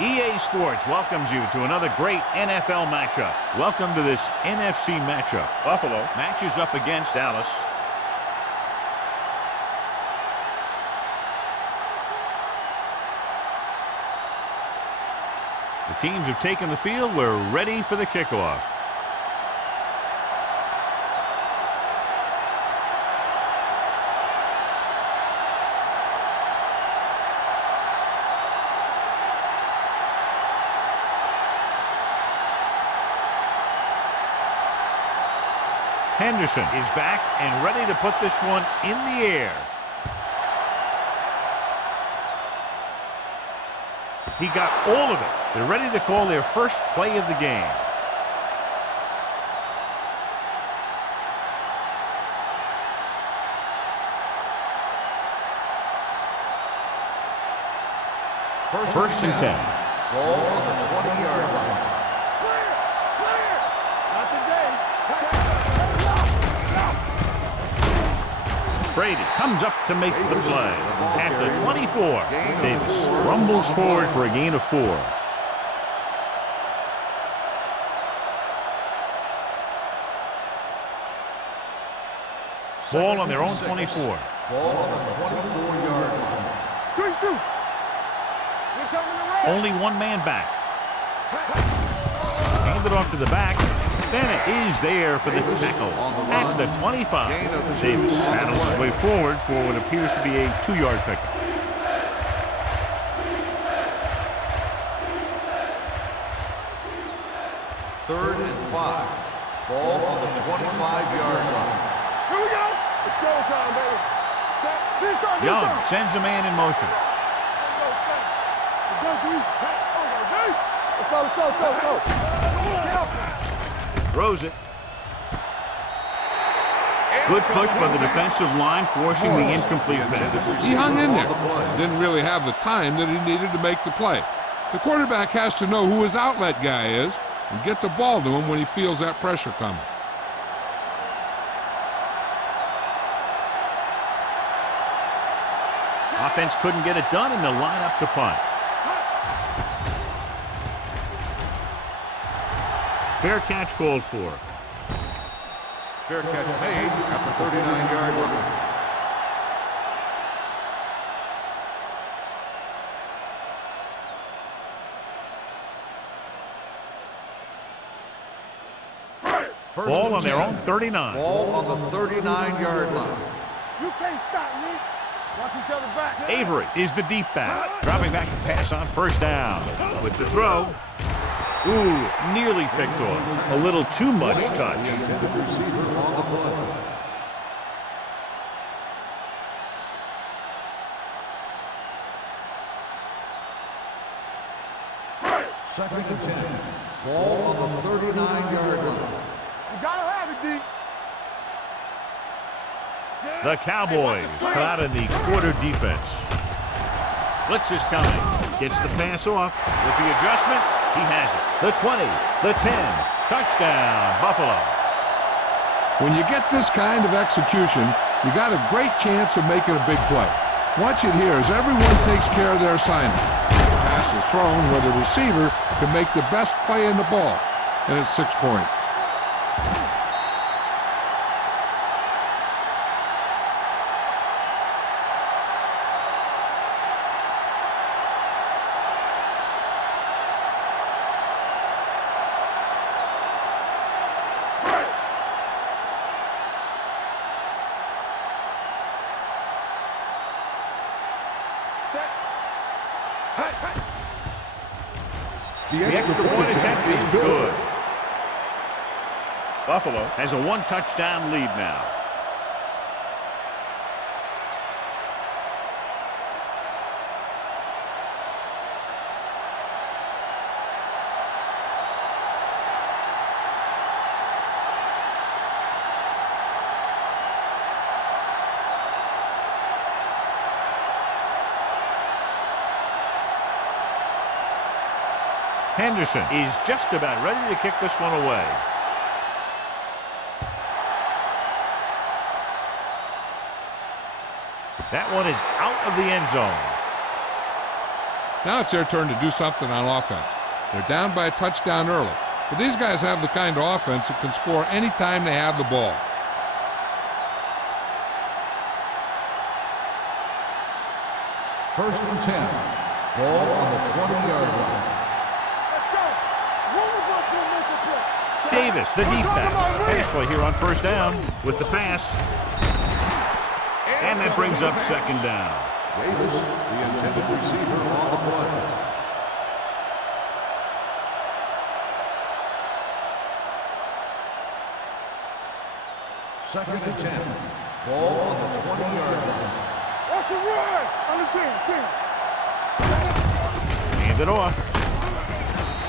EA Sports welcomes you to another great NFL matchup. Welcome to this NFC matchup. Buffalo matches up against Dallas. The teams have taken the field. We're ready for the kickoff. Henderson is back and ready to put this one in the air. He got all of it. They're ready to call their first play of the game. First and 10. Ball on the 20-yard line. Brady comes up to make the play at the 24. Davis rumbles forward for a gain of 4. Ball on their own 24. Ball on the 24-yard line. Only one man back. Handed off to the back. Bennett is there for the tackle at the 25. Davis battles his way forward for what appears to be a 2-yard pickup. Third and 5. Ball on the 25-yard line. Here we go. It's showtime, baby. Young sends a man in motion. Let's go. Throws it. Good push by the defensive line, forcing the incomplete pass. He hung in there. Didn't really have the time that he needed to make the play. The quarterback has to know who his outlet guy is and get the ball to him when he feels that pressure coming. Offense couldn't get it done, and they'll line up to punt. Fair catch called for. Fair catch made at the 39-yard line. Ball on their own 39. Ball on the 39-yard line. You can't stop me. Watch each other back. Avery is the deep back. Dropping back to pass on first down. With the throw. Ooh, nearly picked off. A little too much touch. Intended receiver on the play. Second and 10. Ball on the 39-yard line. You gotta have it, D. The Cowboys come out in the quarter defense. Blitz is coming. Gets the pass off. With the adjustment, he has it. The 20, the 10. Touchdown, Buffalo. When you get this kind of execution, you got a great chance of making a big play. Watch it here as everyone takes care of their assignment. The pass is thrown where the receiver can make the best play in the ball, and it's 6 points. The extra point attempt is good. Buffalo has a 1-touchdown lead now. Henderson is just about ready to kick this one away. That one is out of the end zone. Now it's their turn to do something on offense. They're down by a touchdown early, but these guys have the kind of offense that can score anytime they have the ball. First and 10. Ball on the 20-yard line. Let's go. One of us will make a play. Davis, the deep back. Pass play here on first down with the pass. And that brings up second down. Davis, the intended receiver on the play. Second and 10. Ball on the 20-yard line. Watch the run on the team. Hand it off.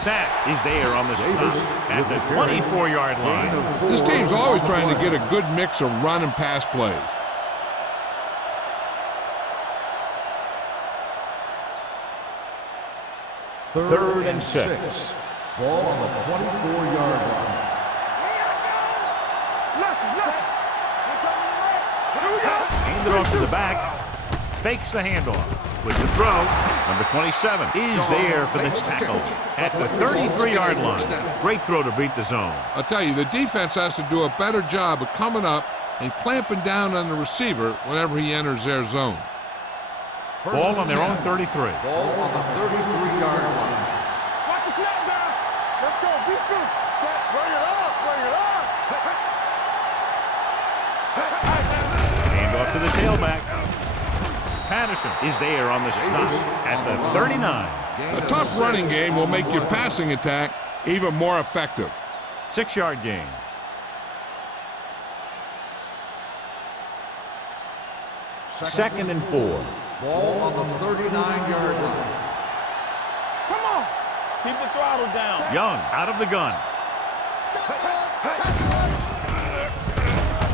Sack is there on the stop at the 24-yard line. This team's always trying to get a good mix of run and pass plays. Third and 6. Ball on the 24-yard line. Hand it off to the back. Fakes the handoff. With the throw, number 27 is there for the tackle at the 33-yard line. Great throw to beat the zone. I'll tell you, the defense has to do a better job of coming up and clamping down on the receiver whenever he enters their zone. Ball on their own 33. Ball on the 33-yard line. Watch the snap down. Let's go. Defense. Bring it up. Bring it up. Hand off to the tailback. Patterson is there on the stop at the 39. A tough running game will make your passing attack even more effective. 6-yard gain. Second and 4. Ball on the 39-yard line. Come on. Keep the throttle down. Young out of the gun.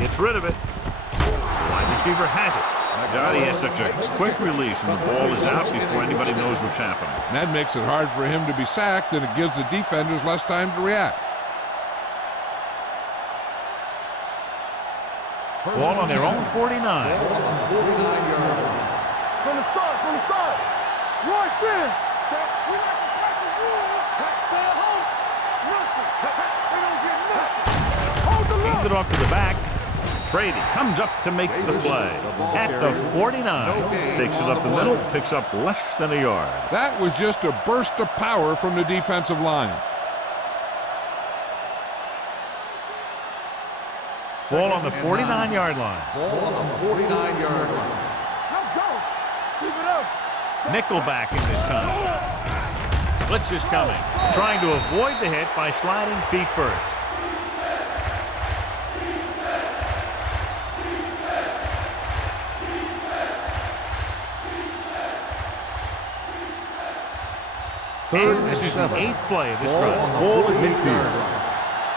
Gets rid of it. Wide receiver has it. God, he has such a quick release, and the ball is out before anybody knows what's happening. And that makes it hard for him to be sacked, and it gives the defenders less time to react. Ball on their own 49. Ball on the 49-yard line. From the start. Rush in. We like to catch the rules. Stay at home. Nothing. They don't get nothing. Hold the Hand it look. off to the back. Brady comes up to make the play at the 49. Takes it up the middle, picks up less than a yard. That was just a burst of power from the defensive line. Ball on the 49-yard line. Ball on the 49-yard line. Let's go. Keep it up. Nickelback in this time. Blitz is coming. Trying to avoid the hit by sliding feet first. And this is the 8th play of this drive. Ball at midfield.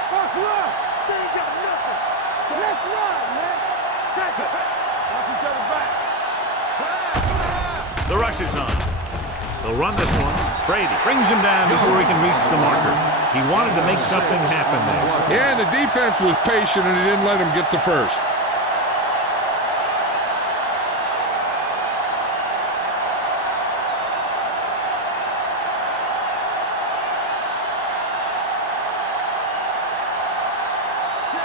Let's run. They ain't got nothing. Let's run, man. Check it. Watch each other back. The rush is on. They'll run this one. Brady brings him down before he can reach the marker. He wanted to make something happen there. Yeah, and the defense was patient, and he didn't let him get the first.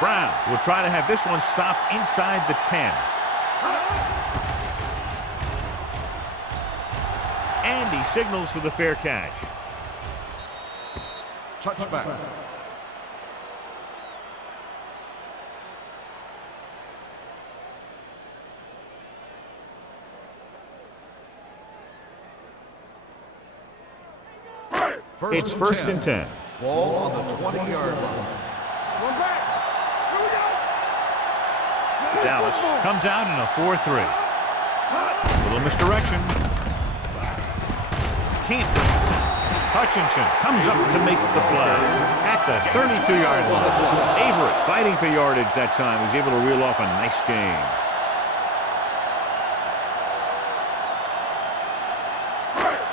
Brown will try to have this one stop inside the 10. And he signals for the fair catch. Touchback. It's first and 10. Ball on the 20-yard line. One back. Here we go. Dallas comes out in a 4-3. Little misdirection. Cantor. Hutchinson comes up to make the play at the 32-yard line. Avery fighting for yardage that time. Was able to reel off a nice gain.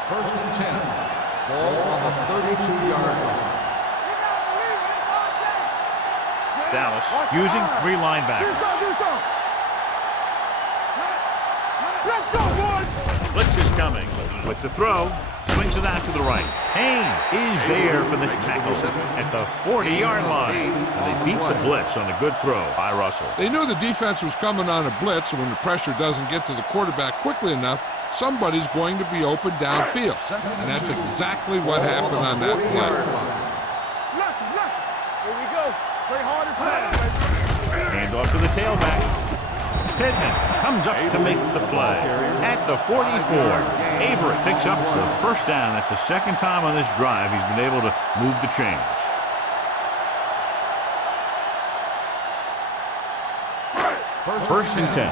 First and 10. Ball on the 32-yard line. Dallas using 3 linebackers. Let's go, boys. Blitz is coming with the throw. Swings it out to the right. Haynes is there for the tackle at the 40-yard line. And they beat the blitz on a good throw by Russell. They knew the defense was coming on a blitz, and when the pressure doesn't get to the quarterback quickly enough, somebody's going to be open downfield. And that's exactly what happened on that play. Here we go. Play hard and fast. Hand off to the tailback. Pittman comes up to make the play at the 44. Avery picks up the first down. That's the second time on this drive he's been able to move the chains. First and 10.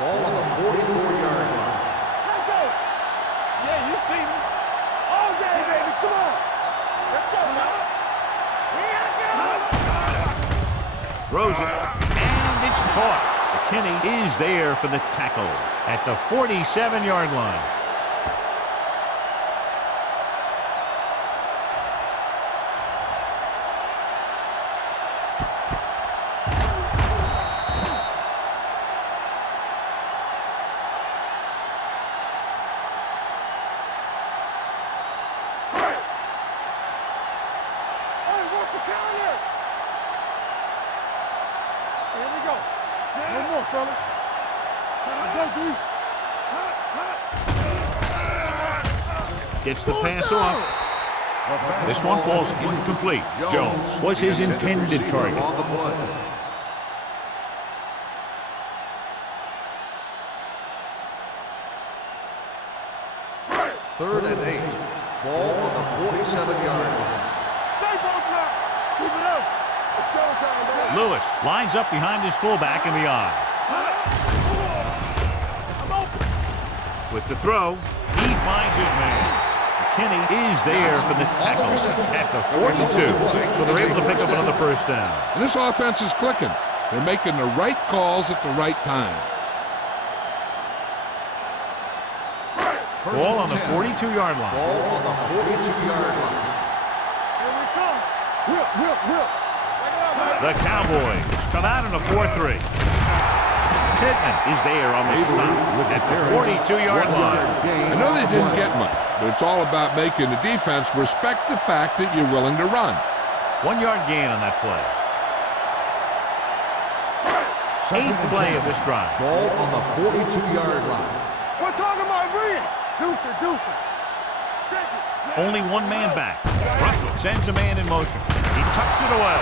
Ball on the 44-yard line. Let's go. Yeah, you see me. All day, baby. Come on. Let's go, man. Throws it, and it's caught. McKinney is there for the tackle at the 47-yard line. Hey, work the counter. Here we go. No more, fellas. Go, D. Gets the pass off. This one falls incomplete. Jones was his intended target. On the play. Third and 8. Ball on the 47-yard line. Stay both now. Keep it up. It's showtime, man. Lewis lines up behind his fullback in the eye. I'm open. With the throw, he finds his man. McKinney is there for the tackle at the 42. So they're able to pick up another first down. And this offense is clicking. They're making the right calls at the right time. Ball on the 42-yard line. Ball on the 42-yard line. Here we come. Whip. The Cowboys come out in a 4-3. Pittman is there on the stop at the 42-yard line. I know they didn't get much, but it's all about making the defense respect the fact that you're willing to run. 1-yard gain on that play. Eighth play of this drive. Ball on the 42-yard line. We're talking about Reed. Deuce it. Check it. Only one man back. Russell sends a man in motion. He tucks it away.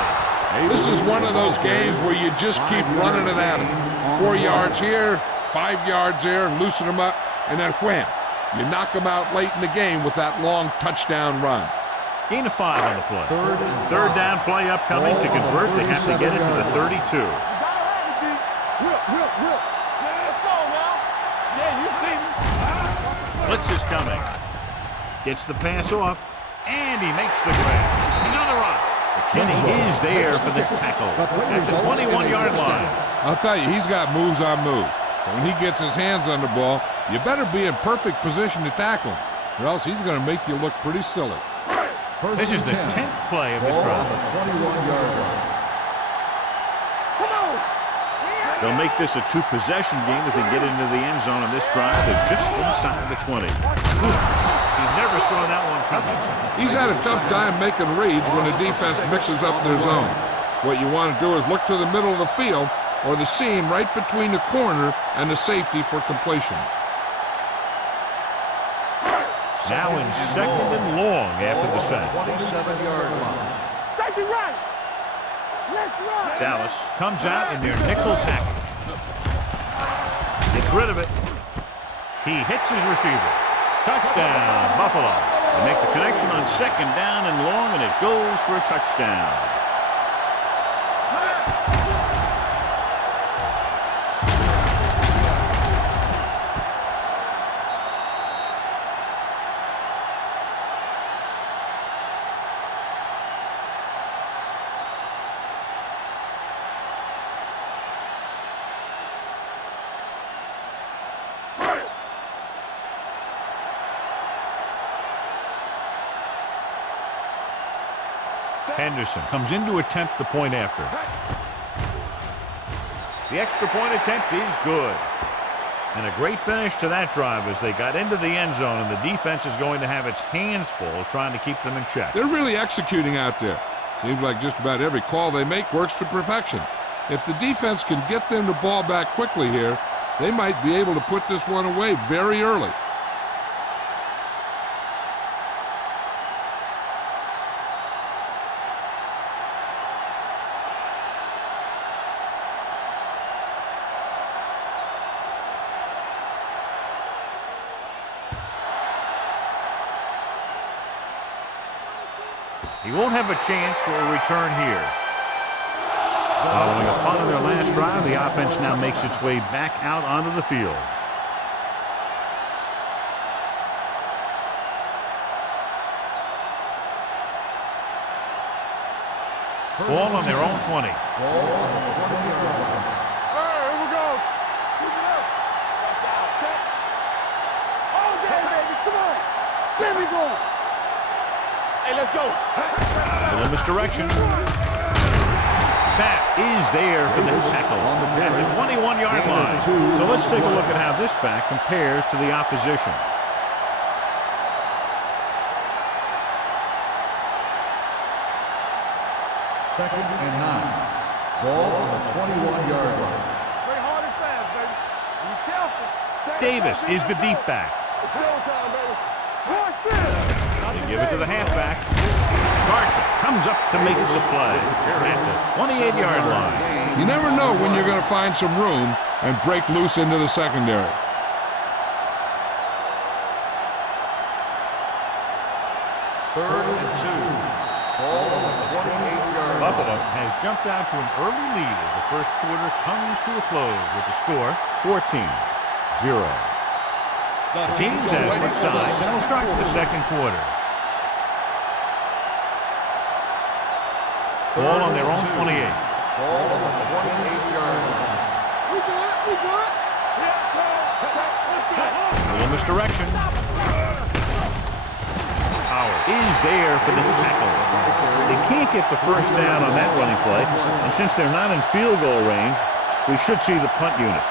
This is one of those games where you just keep running it at them. 4 yards here, 5 yards there, and loosen them up, and then wham. You knock them out late in the game with that long touchdown run. Gain of 5 on the play. Third down play upcoming. To convert, they have to get it to the 32. Whip. Let's go now. Yeah, you see me. Blitz is coming. Gets the pass off, and he makes the grab. He's on the run. McKinney is there for the tackle at the 21-yard line. I'll tell you, he's got moves on moves. So when he gets his hands on the ball, you better be in perfect position to tackle him, or else he's going to make you look pretty silly. This is the 10th play of this Ball drive. on the 21-yard line. Come on. They'll make this a 2-possession game if they get into the end zone on this drive. They're just inside the 20. He never saw that one coming. He's had a tough time making reads when the defense mixes up their zone. What you want to do is look to the middle of the field or the seam right between the corner and the safety for completions. Now in second and long after the sack. 27-yard line. Safety right. Let's run. Dallas comes out in their nickel package. Gets rid of it. He hits his receiver. Touchdown, Buffalo. They make the connection on second down and long, and it goes for a touchdown. Henderson comes in to attempt the point after. The extra point attempt is good. And a great finish to that drive as they got into the end zone, and the defense is going to have its hands full trying to keep them in check. They're really executing out there. Seems like just about every call they make works to perfection. If the defense can get them the ball back quickly here, they might be able to put this one away very early. He won't have a chance for a return here. Following a punt on their last drive, the offense now makes its way back out onto the field. Ball on their own 20. Ball on the 20-yard line. Here we go. Keep it up. Set. Oh, yeah, baby. Come on. There we go. Hey, let's go. A little misdirection. Sapp is there for the tackle at the 21-yard line. So let's take a look at how this back compares to the opposition. Second and 9. Ball on the 21-yard line. Play hard and fast, baby. Be careful. Set. Davis is the deep back. It's showtime, baby. One shit. They give it to the halfback. Carson comes up to make the play at the 28-yard line. You never know when you're going to find some room and break loose into the secondary. Third and 2. Ball on the 28-yard line. Buffalo has jumped out to an early lead as the first quarter comes to a close with the score 14-0. The teams as switch sides and will start the second quarter. Ball on their own 28. Ball on the 28-yard line. We good. We good. Yeah, go. Set. Let's go. A little misdirection. Howard is there for the tackle. They can't get the first down on that running play, and since they're not in field goal range, we should see the punt unit.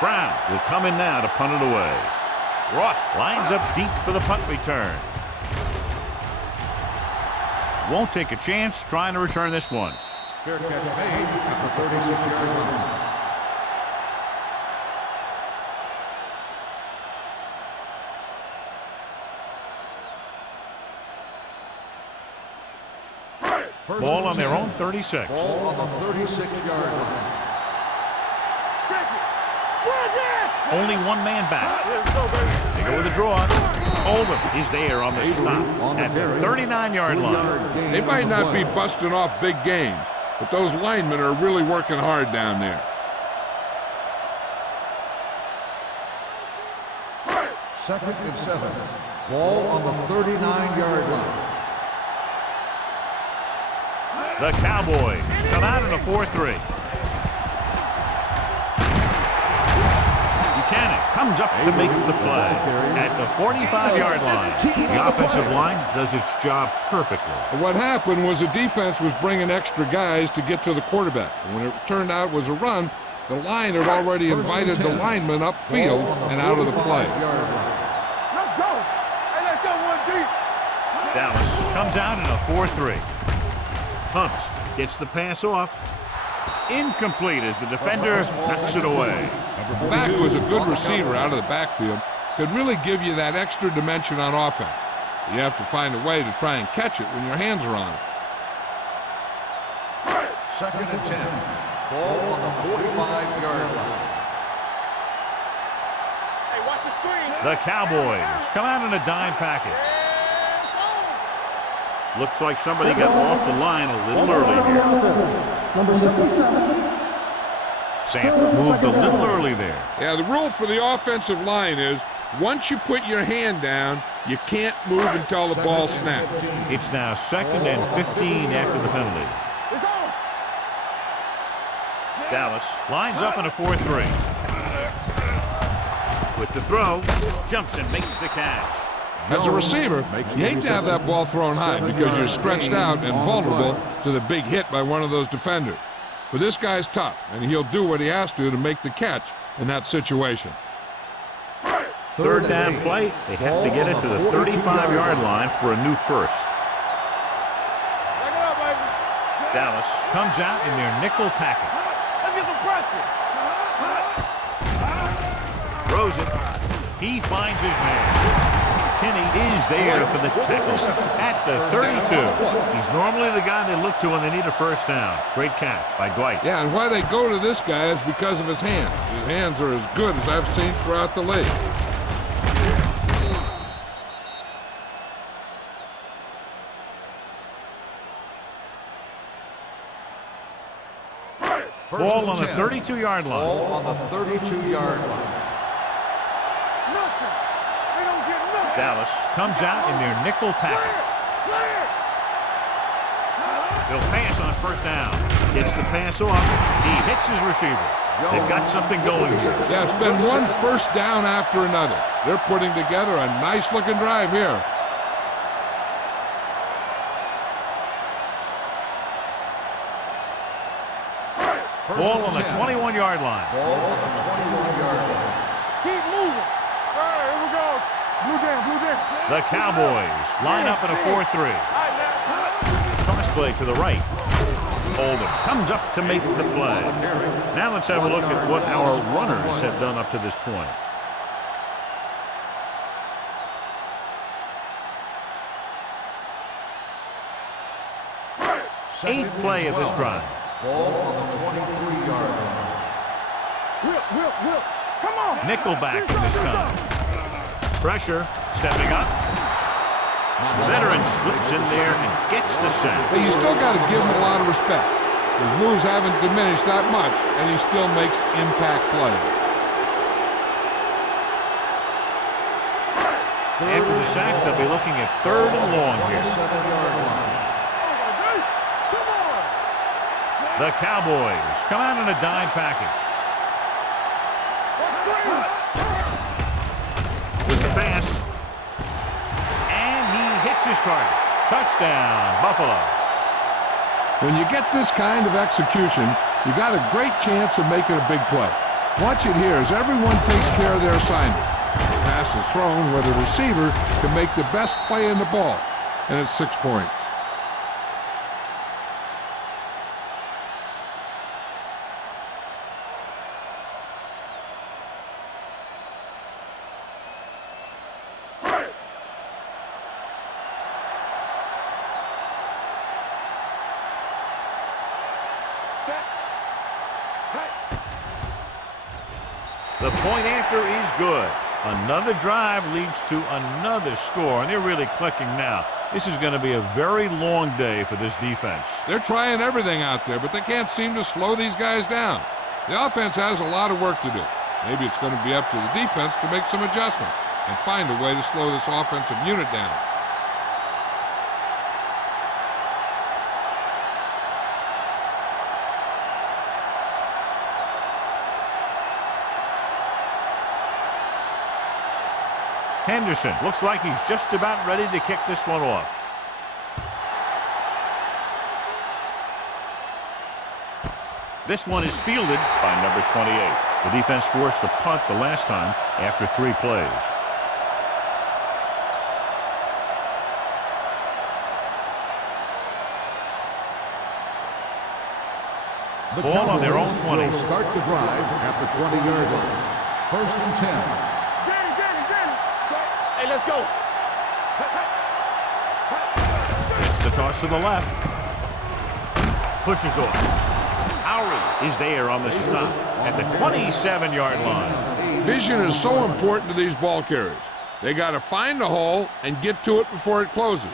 Brown will come in now to punt it away. Ross lines up deep for the punt return. Won't take a chance trying to return this one. Fair catch made at the 36-yard line. Ball on their own 36. Ball on the 36-yard line. Check it. We're there. Only one man back. Let's go, baby. They go with the draw. Oldham is there on the stop at the 39-yard line. They might not be busting off big games, but those linemen are really working hard down there. Second and 7. Ball on the 39-yard line. The Cowboys come out in a 4-3. Buchanan comes up to make the play at the 45-yard line. The offensive line does its job perfectly. What happened was the defense was bringing extra guys to get to the quarterback. And when it turned out it was a run, the line had already invited the lineman upfield and out of the play. Let's go. Hey, let's go one deep. Dallas comes out in a 4-3. Pumps, gets the pass off. Incomplete as the defender knocks it away. Back was a good receiver out of the backfield. Could really give you that extra dimension on offense. You have to find a way to try and catch it when your hands are on it. Second and 10. Ball on the 45-yard line. Hey, watch the screen. The Cowboys come out in a dime package. Looks like somebody got off the line a little early here. Number 77. Sanford moved a little early there. Yeah, the rule for the offensive line is once you put your hand down, You can't move until the ball snaps. It's now 2nd and 15 after the penalty. It's on. Dallas lines up in a 4-3. With the throw, jumps and makes the catch. As a receiver, you hate to have that ball thrown high because you're stretched out and vulnerable to the big hit by one of those defenders. But this guy's tough, and he'll do what he has to make the catch in that situation. 3rd down play. They have to get it to the 35-yard line for a new first. Back it up, baby. Dallas comes out in their nickel package. Let's get some pressure. Throws it. He finds his man. Kenny is there for the tackle at the 32. He's normally the guy they look to when they need a first down. Great catch by Dwight. Yeah, and why they go to this guy is because of his hands. His hands are as good as I've seen throughout the league. Ball on the 32-yard line. Ball on the 32-yard line. Nothing. They don't get nothing. Dallas comes out in their nickel package. Clear. They'll pass on 1st down. Gets the pass off. He hits his receiver. They've got something going here. Yeah, it's been one first down after another. They're putting together a nice-looking drive here. Ball on the 21-yard line. Ball on the 21-yard line. Keep moving. All right, here we go. Blue down. The Cowboys line up in a 4-3. All right, now. Cross play to the right. Oldham comes up to make the play. Now let's have a look at what our runners have done up to this point. Eighth play of this drive. Ball on the 23-yard line. Whip. Come on. Nickelback in this time. Pressure, stepping up. The veteran slips in there and gets the sack. But you still got to give him a lot of respect. His moves haven't diminished that much, and he still makes impact plays. After the sack, they'll be looking at 3rd and long here. 27-yard line. Come on. The Cowboys come out in a dime package. With the pass. And he hits his target. Touchdown, Buffalo. When you get this kind of execution, you got a great chance of making a big play. Watch it here as everyone takes care of their assignment. The pass is thrown where the receiver can make the best play in the ball, and it's 6 points. The point after is good. Another drive leads to another score, and they're really clicking now. This is going to be a very long day for this defense. They're trying everything out there, but they can't seem to slow these guys down. The offense has a lot of work to do. Maybe it's going to be up to the defense to make some adjustment and find a way to slow this offensive unit down. Henderson looks like he's just about ready to kick this one off. This one is fielded by number 28. The defense forced a punt the last time after 3 plays. Ball on their own 20. Will start the drive at the 20-yard line. 1st and 10. Danny. Hey, let's go. It's the toss to the left. Pushes off. Howry is there on the stop at the 27-yard line. Vision is so important to these ball carriers. They got to find a hole and get to it before it closes.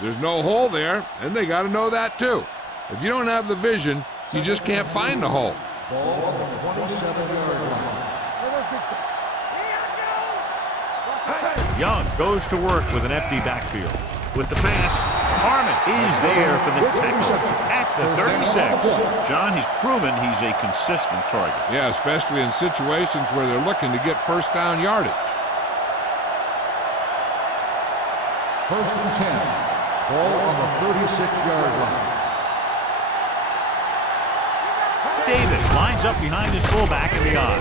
There's no hole there, and they got to know that too. If you don't have the vision, you just can't find the hole. Ball on the 27-yard line. Young goes to work with an empty backfield. With the pass, Harmon is there for the tackle at the 36. John, he's proven he's a consistent target. Yeah, especially in situations where they're looking to get first down yardage. 1st and 10. Ball on the 36-yard line. Davis lines up behind his fullback in the eye.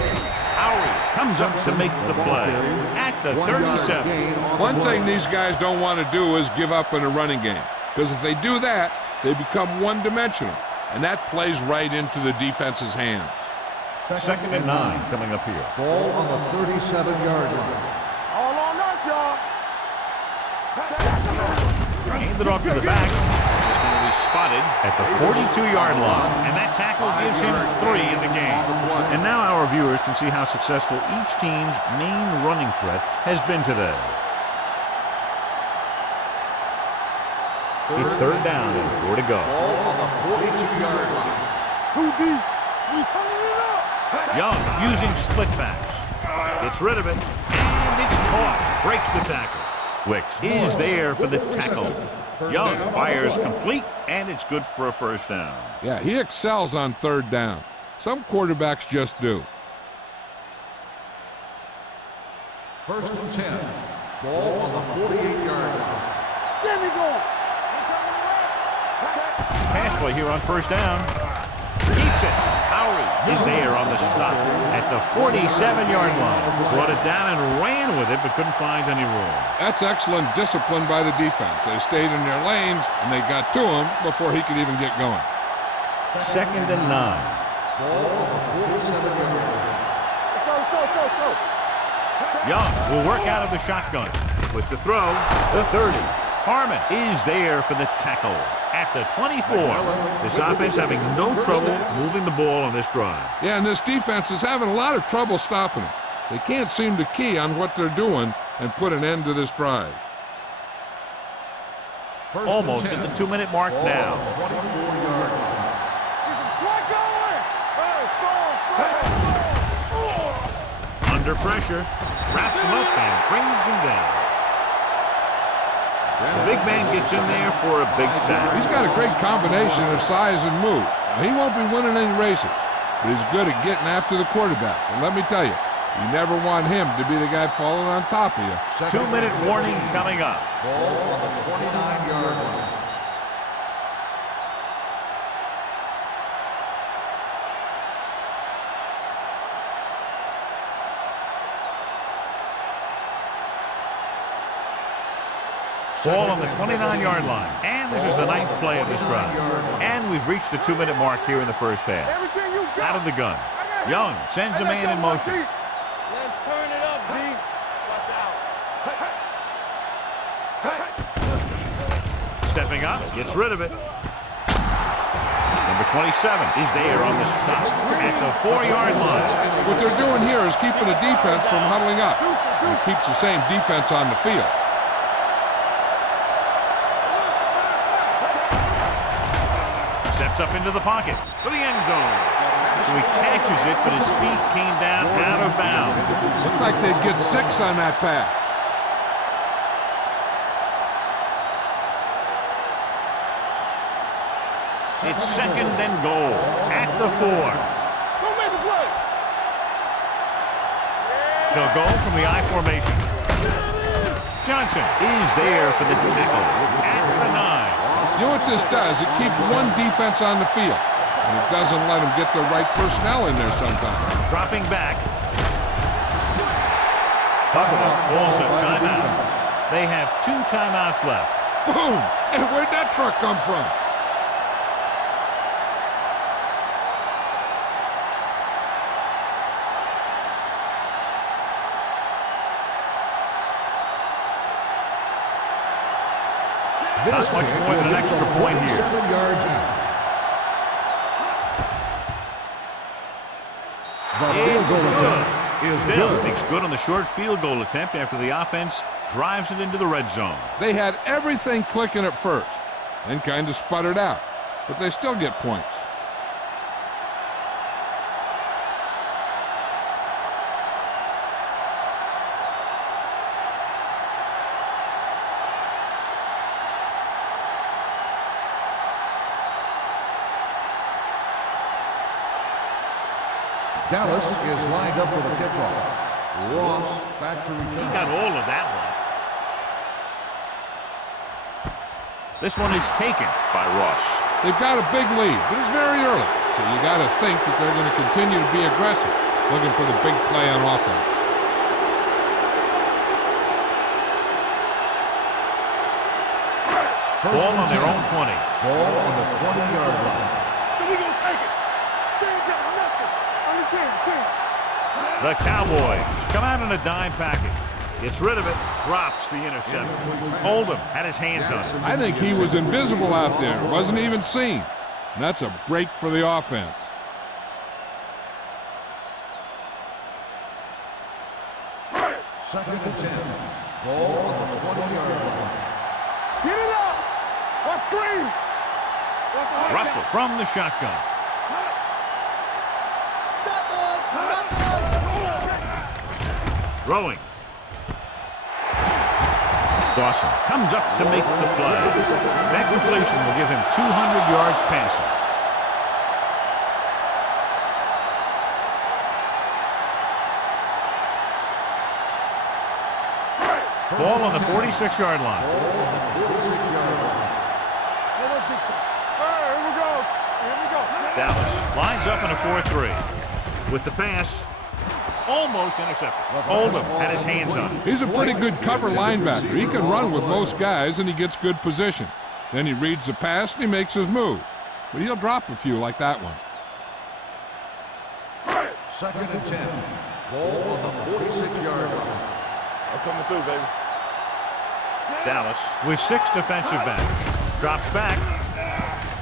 Howie comes up to make the play at the 37. One thing these guys don't want to do is give up in a running game, because if they do that, they become one-dimensional, and that plays right into the defense's hands. 2nd and 9 coming up here. Ball on the 37-yard line. All on us, y'all. Hand it off to the back. It's going to be spotted at the 42-yard line, and that tackle gives him 3 in the game. And now our viewers can see how successful each team's main running threat has been today. It's 3rd down and 4 to go. Ball on the 42-yard line. Too deep. We turning it up. Young using split backs. Gets rid of it, and it's caught. Breaks the tackle. Wicks is there for the tackle. Young fires complete, and it's good for a first down. Yeah, he excels on 3rd down. Some quarterbacks just do. 1st and 10. Ball on the 48-yard line. There we go. Pass play here on 1st down. Keeps it. Howie is there on the stop at the 47-yard line. Brought it down and ran with it, but couldn't find any room. That's excellent discipline by the defense. They stayed in their lanes, and they got to him before he could even get going. 2nd and 9. Ball on the 47-yard line. Let's go. Young will work out of the shotgun. With the throw, the 30. Harmon is there for the tackle at the 24. This offense having no trouble moving the ball on this drive. Yeah, and this defense is having a lot of trouble stopping them. They can't seem to key on what they're doing and put an end to this drive. Almost at the 2-minute mark now. 24-yard line. Slide going. Hey, Under pressure, wraps him up and brings him down. The big man gets in there for a big sack. He's got a great combination of size and move. Now, he won't be winning any races, but he's good at getting after the quarterback. And let me tell you, you never want him to be the guy falling on top of you. 2-minute warning coming up. Ball on the 29-yard line. Ball on the 29-yard line. And this is the 9th play of this drive. And we've reached the 2-minute mark here in the first half. everything you got. Out of the gun. Young sends a man in motion. Let's turn it up, D. Watch out. Stepping up, gets rid of it. Number 27 is there on the stop at the 4-yard line. What they're doing here is keeping the defense from huddling up. And it keeps the same defense on the field. Steps up into the pocket for the end zone. So he catches it, but his feet came down out of bounds. Looked like they'd get 6 on that pass. It's 2nd and goal at the 4. Don't make a play. They'll go from the I formation. Johnson is there for the tackle at the 9. You know what this does? It keeps one defense on the field, and it doesn't let them get the right personnel in there sometimes. Dropping back. Buffalo calls a timeout. They have 2 timeouts left. Boom! And where'd that truck come from? Not much more than an extra point here. 7 yards out. It's good. Still makes good on the short field goal attempt after the offense drives it into the red zone. They had everything clicking at first, then kind of sputtered out, but they still get points. Dallas is lined up for the kickoff. Ross back to return. He got all of that one. This one is taken by Ross. They've got a big lead, but it's very early, so you got to think that they're going to continue to be aggressive, looking for the big play on offense. Ball on their own 20. Ball on the 20-yard line. So we gonna take it. They ain't got nothing. Understand? The Cowboys come out in a dime package. Gets rid of it, drops the interception. Oldham had his hands on it. I think he was invisible out there, wasn't even seen. And that's a break for the offense. Second and 10. Ball on the 20-yard line. Get it up. What screen? Russell from the shotgun. Throwing. Dawson comes up to make the play. That completion will give him 200 yards passing. Ball on the 46-yard line. Ball on the 46-yard line. Here we go. Here we go. Dallas lines up in a 4-3. With the pass, almost intercepted. Oldham had his hands on it. He's a pretty good cover linebacker. He can run with most guys, and he gets good position. Then he reads the pass, and he makes his move. But he'll drop a few like that one. Second and 10. Ball on the 46-yard line. I'm coming through, baby. Dallas with 6 defensive backs. Drops back.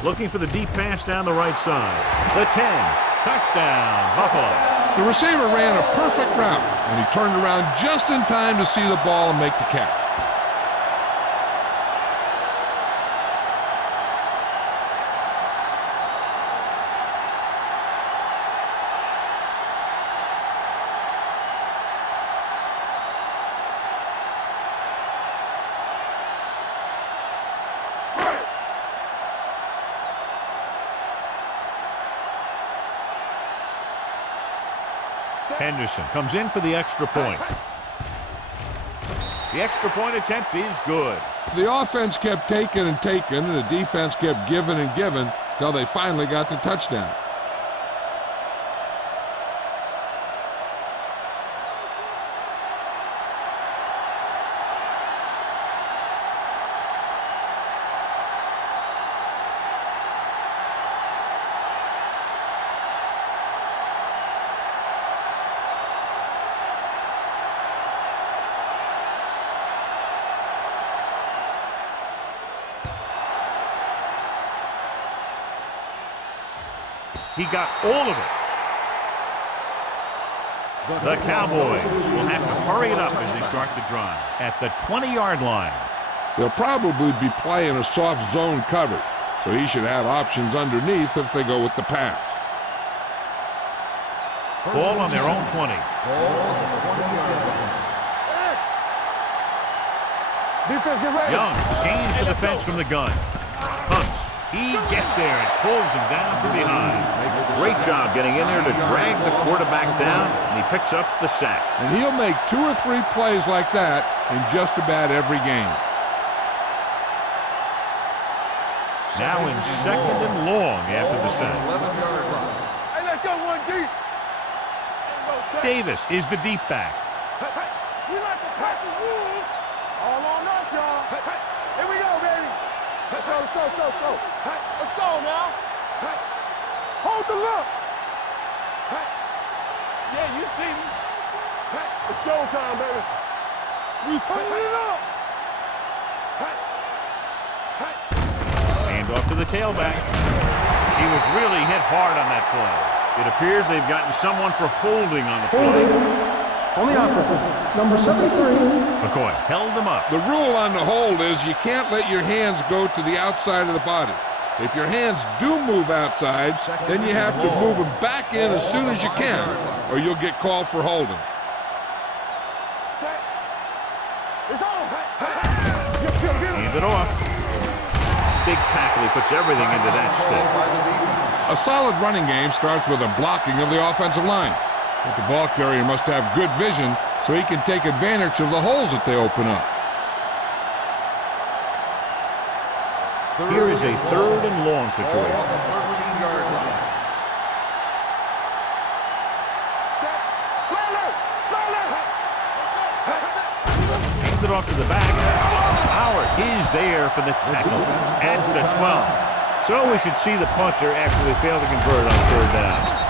Looking for the deep pass down the right side. The 10. Touchdown, Buffalo. The receiver ran a perfect route, and he turned around just in time to see the ball and make the catch. Henderson comes in for the extra point. The extra point attempt is good. The offense kept taking and taking, and the defense kept giving and giving till they finally got the touchdown. He got all of it. The Cowboys will have to hurry it up as they start the drive at the 20-yard line. They'll probably be playing a soft zone coverage, so he should have options underneath if they go with the pass. Ball on their own 20. Ball on the 20-yard line. Defense, get ready. Young scans the defense from the gun. Pumps. He gets there and pulls him down from behind. Great job getting in there to drag the quarterback down, and he picks up the sack. And he'll make 2 or 3 plays like that in just about every game. Now in second and long after the sack. 11-yard line. Hey, let's go one deep. Davis is the deep back. We like to pack the rules. All on us, y'all. Here we go, baby. Let's go, let's go, let's go, let's go. Let's go now. Hold the look. Yeah, you see me. It's showtime, baby. We turning it up. Hand off to the tailback. He was really hit hard on that play. It appears they've gotten someone for holding on the Holding play. on the offense. Number 73. McCoy held him up. The rule on the hold is you can't let your hands go to the outside of the body. If your hands do move outside, then you have to move them back in as soon as you can, or you'll get called for holding. It's on. Hand it off. big tackle. He puts everything into that stick. A solid running game starts with a blocking of the offensive line. But the ball carrier must have good vision so he can take advantage of the holes that they open up. Here is a 3rd and long situation. Hand it off to the back. Howard is there for the tackle at the 12. So we should see the punter after they fail to convert on 3rd down.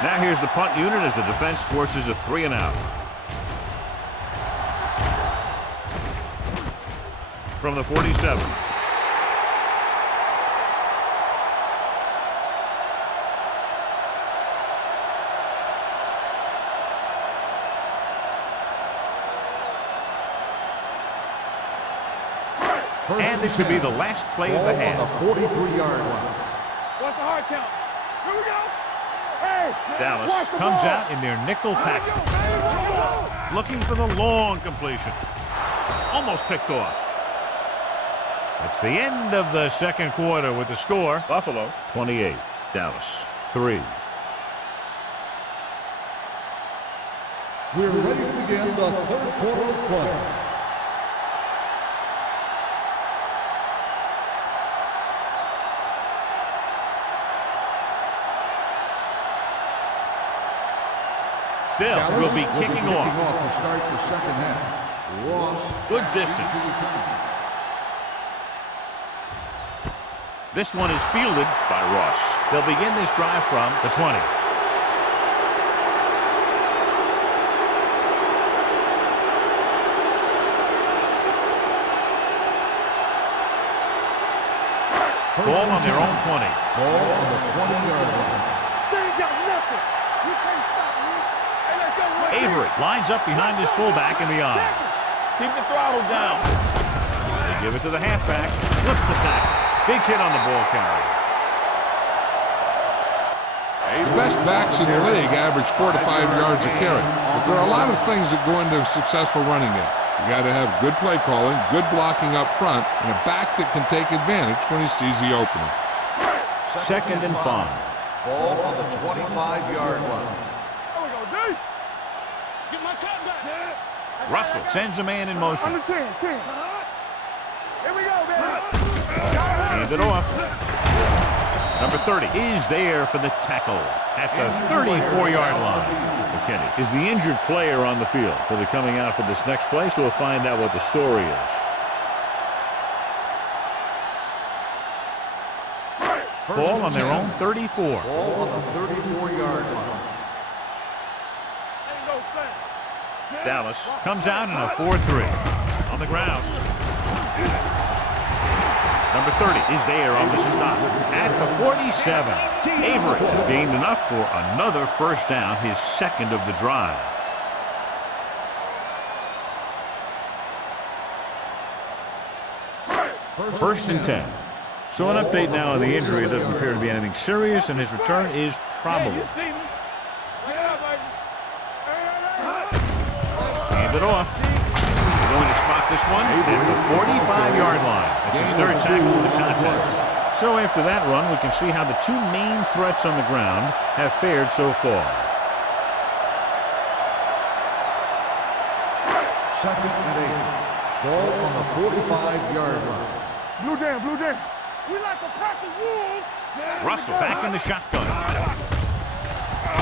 Now here's the punt unit as the defense forces a 3 and out. From the 47. And this should be the last play of the half. On the 43-yard line. What's the hard count? Here we go. Hey, Dallas comes out in their nickel package. Looking for the long completion. Almost picked off. It's the end of the second quarter with the score. Buffalo 28, Dallas 3. We're ready to begin the 3rd quarter of play. Still, Dallas will be kicking off. To start the second half. Ross. Good distance. This one is fielded by Ross. They'll begin this drive from the 20. Ball on their own 20. Ball on the 20-yard line. They ain't got nothing. You can't stop me. Hey, let's go. Avery lines up behind his fullback in the eye. Keep the throttle down. They give it to the halfback. Flips the tackle. Big hit on the ball carrier. The best backs in the league average 4 to 5 yards a carry. But there are a lot of things that go into a successful running game. You got to have good play calling, good blocking up front, and a back that can take advantage when he sees the opening. Second and 5. Ball on the 25-yard line. There we go, D. Get my cut back. Russell sends a man in motion. Under 10. Here we go, baby. Hand it off. Number 30 is there for the tackle at the 34-yard line. McKinney is the injured player on the field. He'll be coming out for this next play, so we'll find out what the story is. Ball on their own 34. Ball on the 34-yard line. Ain't no thing. Dallas comes out in a 4-3 on the ground. Number 30 is there on the stop at the 47. Avery has gained enough for another first down, his second of the drive. First and 10. So an update now on the injury. It doesn't appear to be anything serious, and his return is probable. Hand it off. They're going to spot this one at the 45-yard line. That's his 3rd tackle of the contest. So after that run, we can see how the 2 main threats on the ground have fared so far. Second and 8. Ball on the 45-yard line. Blue down. We like a pack of wolves. Russell back in the shotgun.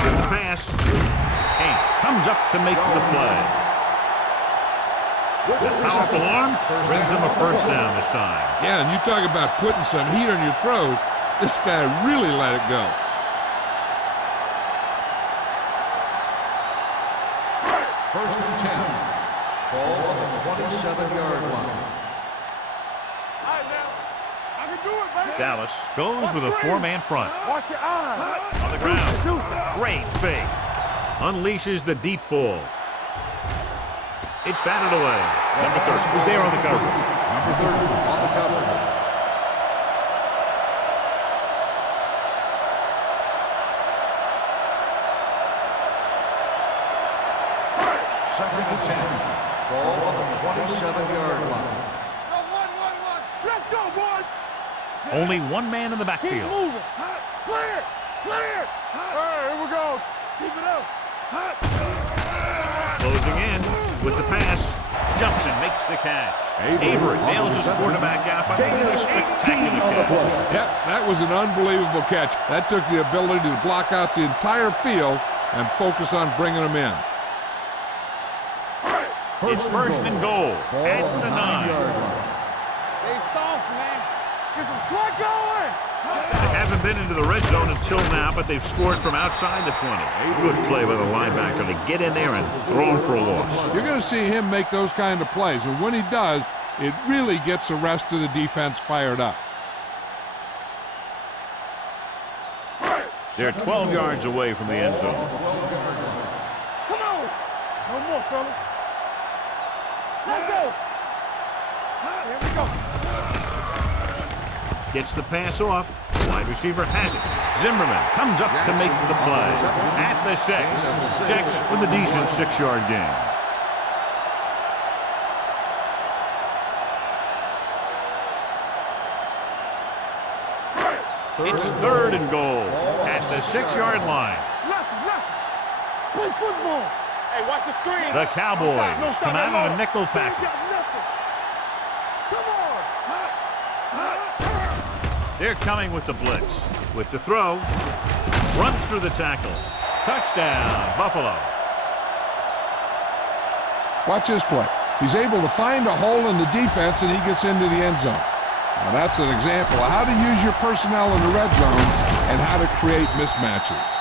Good pass. Haynes comes up to make the play. The powerful arm brings them a first down this time. Yeah, and you talk about putting some heat on your throws. This guy really let it go. First and 10. Ball on the 27-yard line. All right, now. I can do it, baby. Dallas goes with a 4-man front. Watch your eyes. On the ground. Great fake. Unleashes the deep ball. It's batted away. Number 30 was there on the coverage. Number 30 on the coverage. Second and 10. Ball on the 27-yard line. Let's go, boys. Only one man in the Keep backfield. moving. Clear. Clear. All right, here we go. Keep it up. Closing in with the pass. Jumps and makes the catch. Avery nails his quarterback out by making a spectacular catch. Yep, that was an unbelievable catch. That took the ability to block out the entire field and focus on bringing them in. It's first and goal at the 9. Stay soft, man. Get some slug going. They haven't been into the red zone until now, but they've scored from outside the 20. Good play by the linebacker to get in there and throw him for a loss. You're going to see him make those kind of plays, and when he does, it really gets the rest of the defense fired up. They're 12 yards away from the end zone. Come on. No more, fellas. Let's go. Here we go. Gets the pass off. Wide receiver has it. Zimmerman comes up to make the play. At the 6. Jackson with a decent 6-yard gain. It's third and goal at the 6-yard line. Left. Play football. Hey, watch the screen. The Cowboys come out on a nickel package. Come on. They're coming with the blitz. With the throw, runs through the tackle. Touchdown, Buffalo. Watch this play. He's able to find a hole in the defense, and he gets into the end zone. Now, that's an example of how to use your personnel in the red zone and how to create mismatches.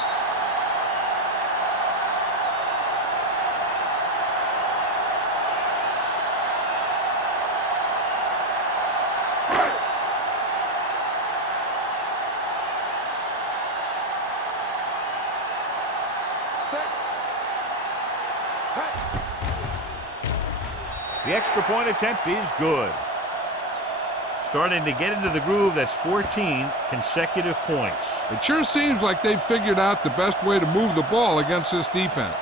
The extra point attempt is good. Starting to get into the groove. That's 14 consecutive points. It sure seems like they've figured out the best way to move the ball against this defense.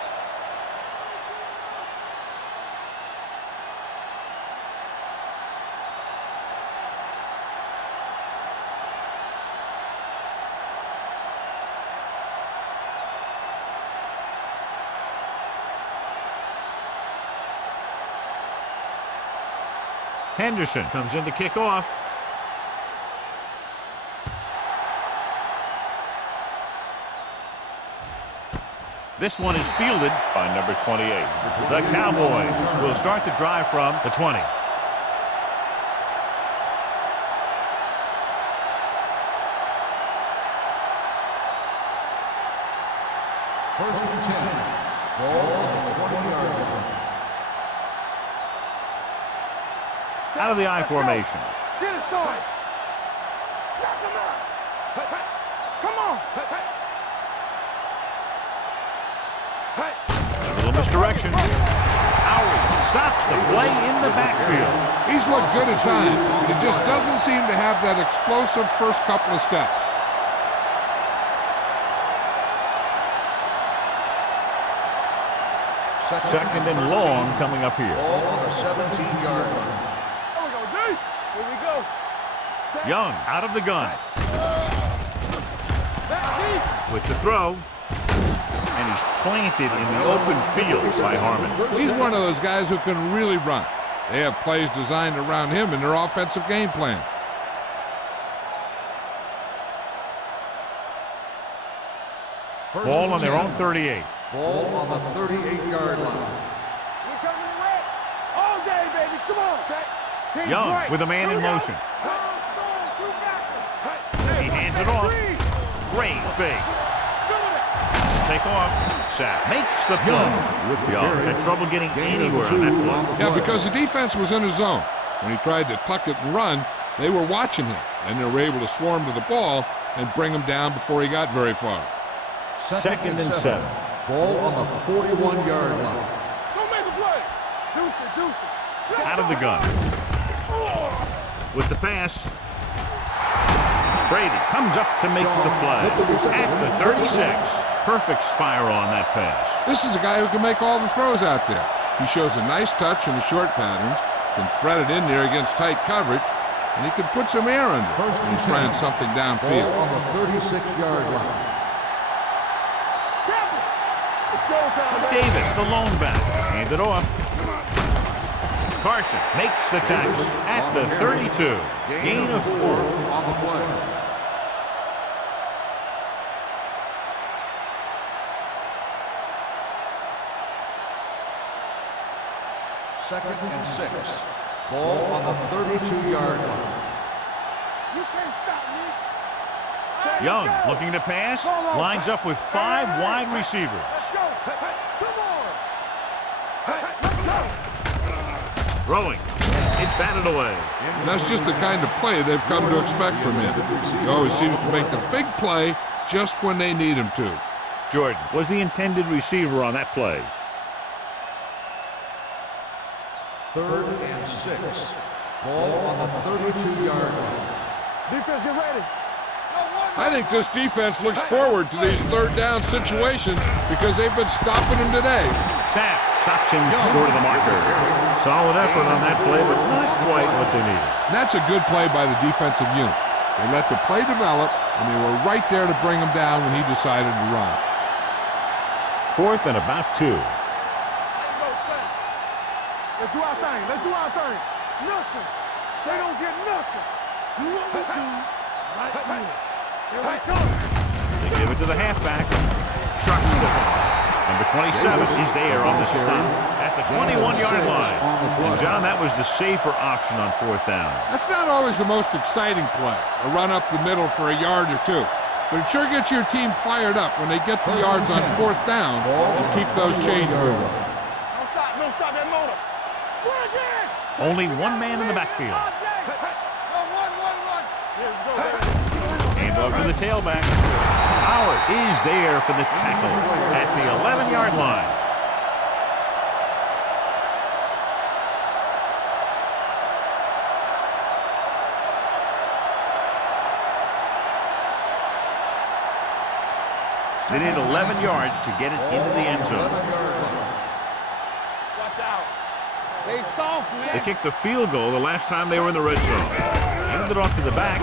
Henderson comes in to kick off. This one is fielded by number 28. The Cowboys will start the drive from the 20. First and 10. Ball on the 20-yard line. Out of the I formation. Get it, son. Knock him out. Come on. A little misdirection. Howie stops the play in the backfield. He's looked good at times. It just doesn't seem to have that explosive first couple of steps. Second and long coming up here. Ball on the 17-yard line. Here we go, D. Here we go. Young out of the gun. Back deep. With the throw. And he's planted in the open field by Harmon. He's one of those guys who can really run. They have plays designed around him in their offensive game plan. Ball on their own 38. Ball on the 38-yard line. Here coming the red. All day, baby. Come on. King's Young right. with a man in motion. He hands it off. Great fake. Take off. Sack. Makes the play. Young had trouble getting anywhere on that play. Yeah, because the defense was in his zone. When he tried to tuck it and run, they were watching him, and they were able to swarm to the ball and bring him down before he got very far. Second and 7. Ball on the 41-yard line. Don't make a play. Deuce it. Out of the gun. with the pass. Brady comes up to make the play. At the 36. Perfect spiral on that pass. This is a guy who can make all the throws out there. He shows a nice touch in the short patterns, can thread it in there against tight coverage, and he can put some air under it when he's trying something downfield. Ball on the 36-yard line. Davis, the lone back, hand it off. Carson makes the tackle at the 32. Gain of 4. On the play. Second and 6. Ball on the 32-yard line. You can't stop me. Young looking to pass, lines up with 5 wide receivers. Let's go. Come on. Throwing. It's batted away. And that's just the kind of play they've come to expect from him. He always seems to make the big play just when they need him to. Jordan was the intended receiver on that play. Third and 6. Ball on the 32-yard line. Defense, get ready. I think this defense looks forward to these third down situations because they've been stopping them today. Sapp stops him short of the marker. Solid effort on that play, but not quite what they needed. And that's a good play by the defensive unit. They let the play develop, and they were right there to bring him down when he decided to run. 4th and about 2. Let's do our thing. Let's do our thing. Nothing. They don't get nothing. Do what we do right here. Here we come. They give it to the halfback. Sharp slip. Number 27 is there on the stop at the 21-yard line. And John, that was the safer option on 4th down. That's not always the most exciting play, a run up the middle for a yard or 2. But it sure gets your team fired up when they get the yards on 4th down and keep those chains moving. Don't stop that motor. Run again. Only one man in the backfield. Hand off to the tailback. Howard is there for the tackle at the 11-yard line. They need 11 yards to get it into the end zone. Watch out. They soft, man. They kicked a field goal the last time they were in the red zone. Handed off to the back.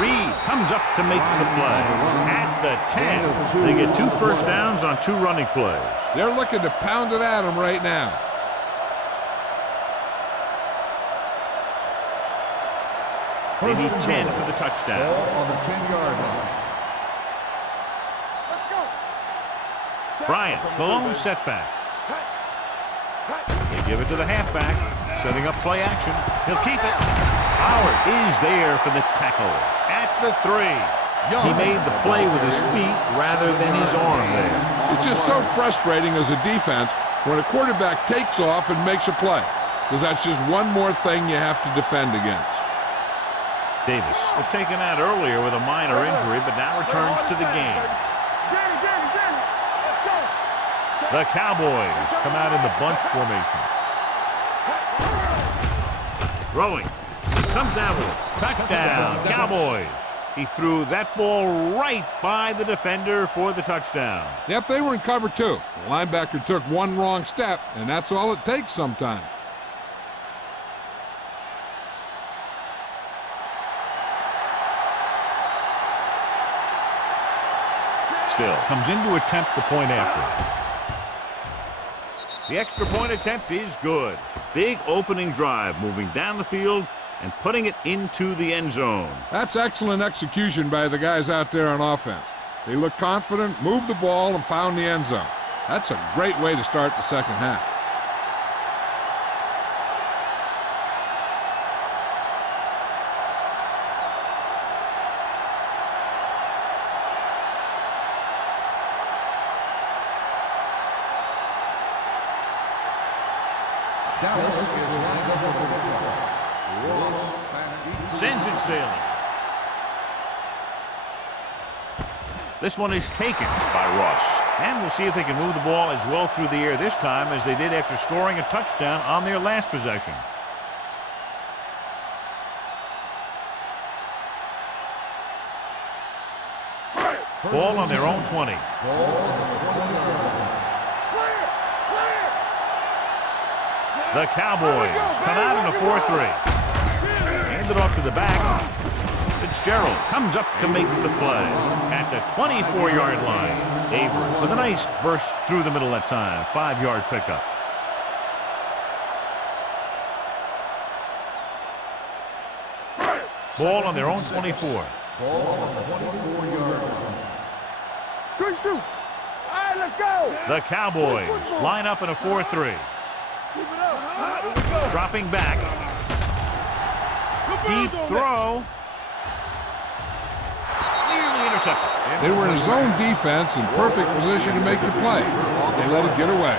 Reed comes up to make the play. At the 10, they get 2 first downs on 2 running plays. They're looking to pound it at him right now. They need 10 for the touchdown. Ball on the 10-yard line. Let's go. Bryant, the lone setback. They give it to the halfback, setting up play action. He'll keep it. Howard is there for the tackle at the 3. He made the play with his feet rather than his arm there. It's just so frustrating as a defense when a quarterback takes off and makes a play, because that's just one more thing you have to defend against. Davis was taken out earlier with a minor injury, but now returns to the game. The Cowboys come out in the bunch formation. Throwing. Comes down with it. Touchdown, Cowboys. He threw that ball right by the defender for the touchdown. Yep, they were in cover 2. The linebacker took one wrong step, and that's all it takes sometimes. Still comes in to attempt the point after. The extra point attempt is good. Big opening drive, moving down the field and putting it into the end zone. That's excellent execution by the guys out there on offense. They looked confident, moved the ball, and found the end zone. That's a great way to start the second half. Dallas is lined up for the football. Ross back Sends it sailing. This one is taken by Ross. And we'll see if they can move the ball as well through the air this time as they did after scoring a touchdown on their last possession. Ball on their own 20. Ball on the 20-yard line. Clear! Clear! The Cowboys come out in a 4-3. Hand it off to the back. Fitzgerald comes up to make the play at the 24-yard line. Avery with a nice burst through the middle that time. 5-yard pickup. Ball on their own 24. Ball on the 24-yard line. Good shoot. All right, let's go. The Cowboys line up in a 4-3. Keep it up. Here we go. Dropping back. Deep throw. Nearly intercepted. They were in a zone defense in perfect position to make the play. They let it get away.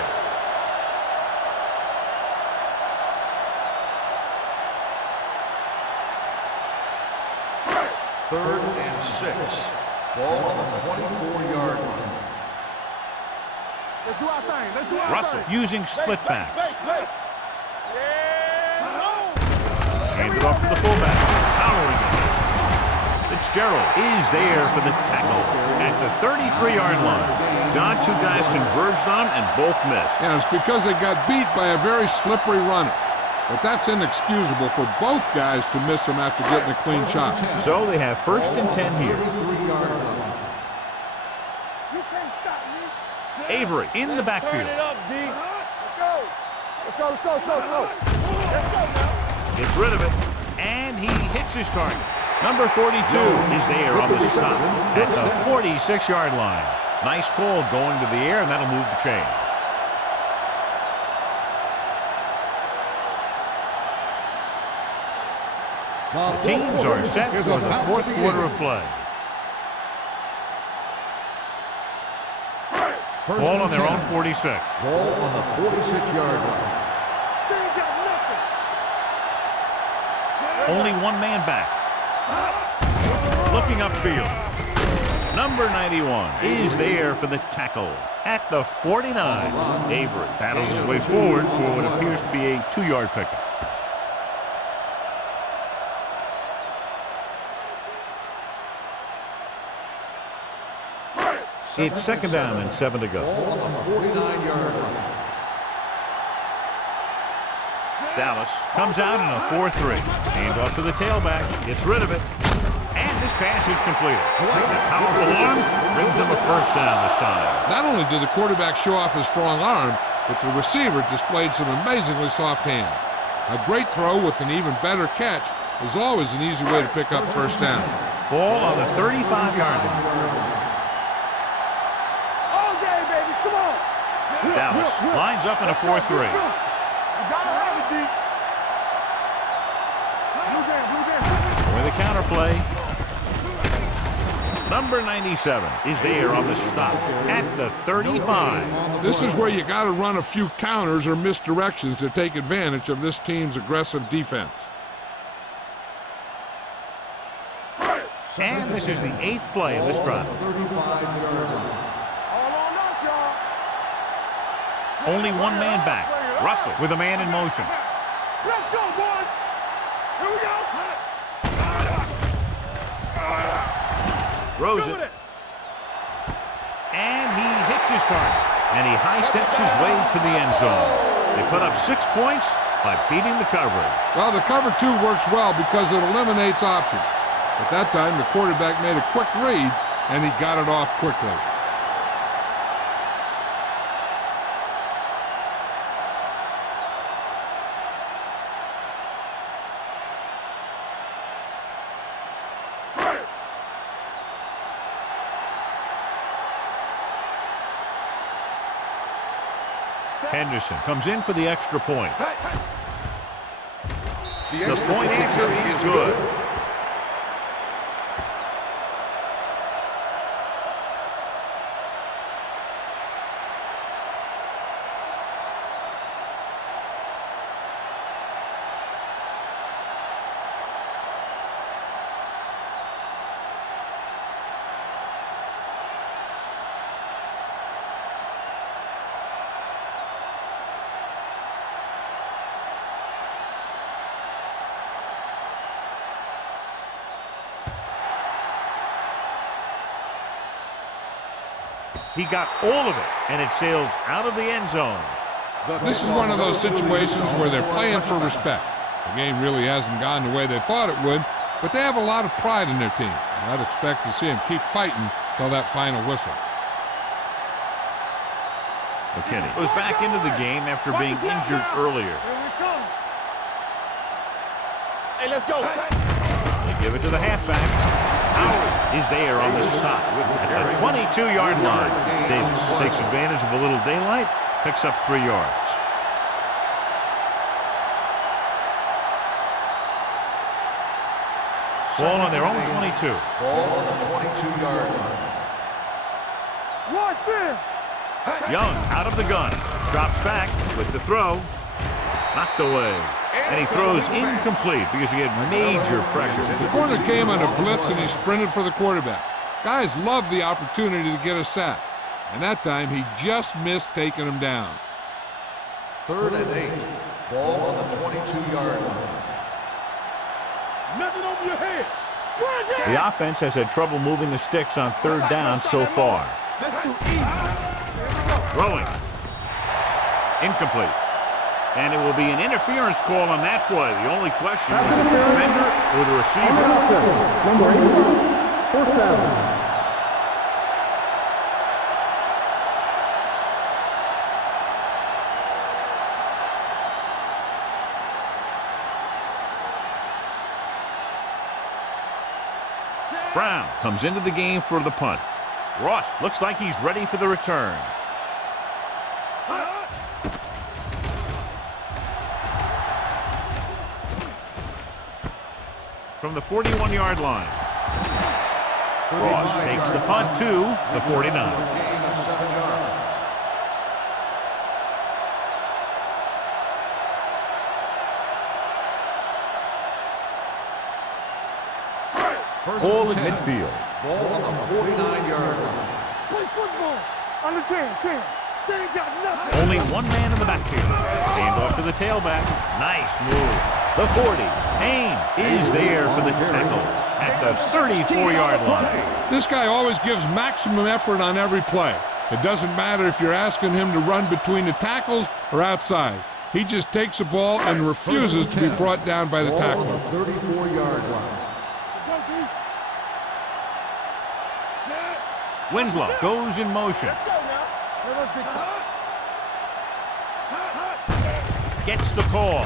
Third and 6. Ball on the 24-yard line. Let's do our thing. Let's do our Russell thing. using split backs. Yeah. Hand it off to the fullback. Powering it. Fitzgerald is there for the tackle at the 33-yard line. John, two guys converged on him and both missed. And it's because they got beat by a very slippery runner. But that's inexcusable for both guys to miss him after getting a clean shot. So they have 1st and 10 here. 33-yard line. You can't stop me. Avery in the backfield. Turn it up, D. Let's go. Let's go, let's go, let's go, let's go. Let's go now. Gets rid of it, and he hits his target. Number 42 is there on the stop at the 46-yard line. Nice call going to the air, and that'll move the chain. Teams are set for the 4th quarter of play. Ball on their own 46. Ball on the 46-yard line. They ain't got nothing. Only one man back. Looking upfield. Number 91 is there for the tackle at the 49. Avery battles his way forward for what appears to be a 2-yard pickup. It's 2nd down and 7 to go. Ball on the 49-yard line. Dallas comes out in a 4-3. Hand off to the tailback. Gets rid of it. And this pass is completed. That powerful arm brings them a 1st down this time. Not only did the quarterback show off his strong arm, but the receiver displayed some amazingly soft hands. A great throw with an even better catch is always an easy way to pick up 1st down. Ball on the 35-yard line. All day, baby. Come on. Dallas lines up in a 4-3. You gotta have it, D. Blue game, blue game. For the counter play. Number 97 is there on the stop at the 35. This is where you got to run a few counters or misdirections to take advantage of this team's aggressive defense. And this is the 8th play of this drive. 35-yard line. All on us, y'all. Only one man back. Russell with a man in motion. Let's go, boys. Here we go. Throws it. And he hits his target. And he high steps his way to the end zone. They put up 6 points by beating the coverage. Well, the cover 2 works well because it eliminates options. At that time, the quarterback made a quick read, and he got it off quickly. Henderson comes in for the extra point. The point answer is good. He got all of it, and it sails out of the end zone. This is one of those situations where they're playing for respect. The game really hasn't gone the way they thought it would, but they have a lot of pride in their team. And I'd expect to see them keep fighting till that final whistle. McKinney goes back into the game after being injured earlier. Here we come. Hey, let's go. They give it to the halfback. Howard is there on the stop at the 22-yard line. Davis takes advantage of a little daylight, picks up 3 yards. Ball on their own 22. Ball on the 22-yard line. Watch him. Young out of the gun. Drops back with the throw. Knocked away. And he throws incomplete because he had major pressure. The corner came on a blitz and he sprinted for the quarterback. Guys love the opportunity to get a sack. And that time he just missed taking him down. 3rd and 8. Ball on the 22-yard line. Nothing over your head. The offense has had trouble moving the sticks on 3rd down so far. That's too easy. Throwing. Incomplete. And it will be an interference call on that play. The only question was the defender or the On the receiver. offense, number 81, 4th down. Brown comes into the game for the punt. Ross looks like he's ready for the return. From the 41-yard line. Ross takes the punt to the 49. Gain of 7 yards. All at midfield. Ball on the 49-yard line. Play football. On the 10. They ain't got nothing. Only one man in the backfield. Hand off to the tailback. Nice move. The 40. Haynes is there for the tackle at the 34-yard line. This guy always gives maximum effort on every play. It doesn't matter if you're asking him to run between the tackles or outside. He just takes the ball and refuses to be brought down by the Ball tackler. on the 34-yard line. Winslow goes in motion. Let's go now. Let's big time. Gets the call.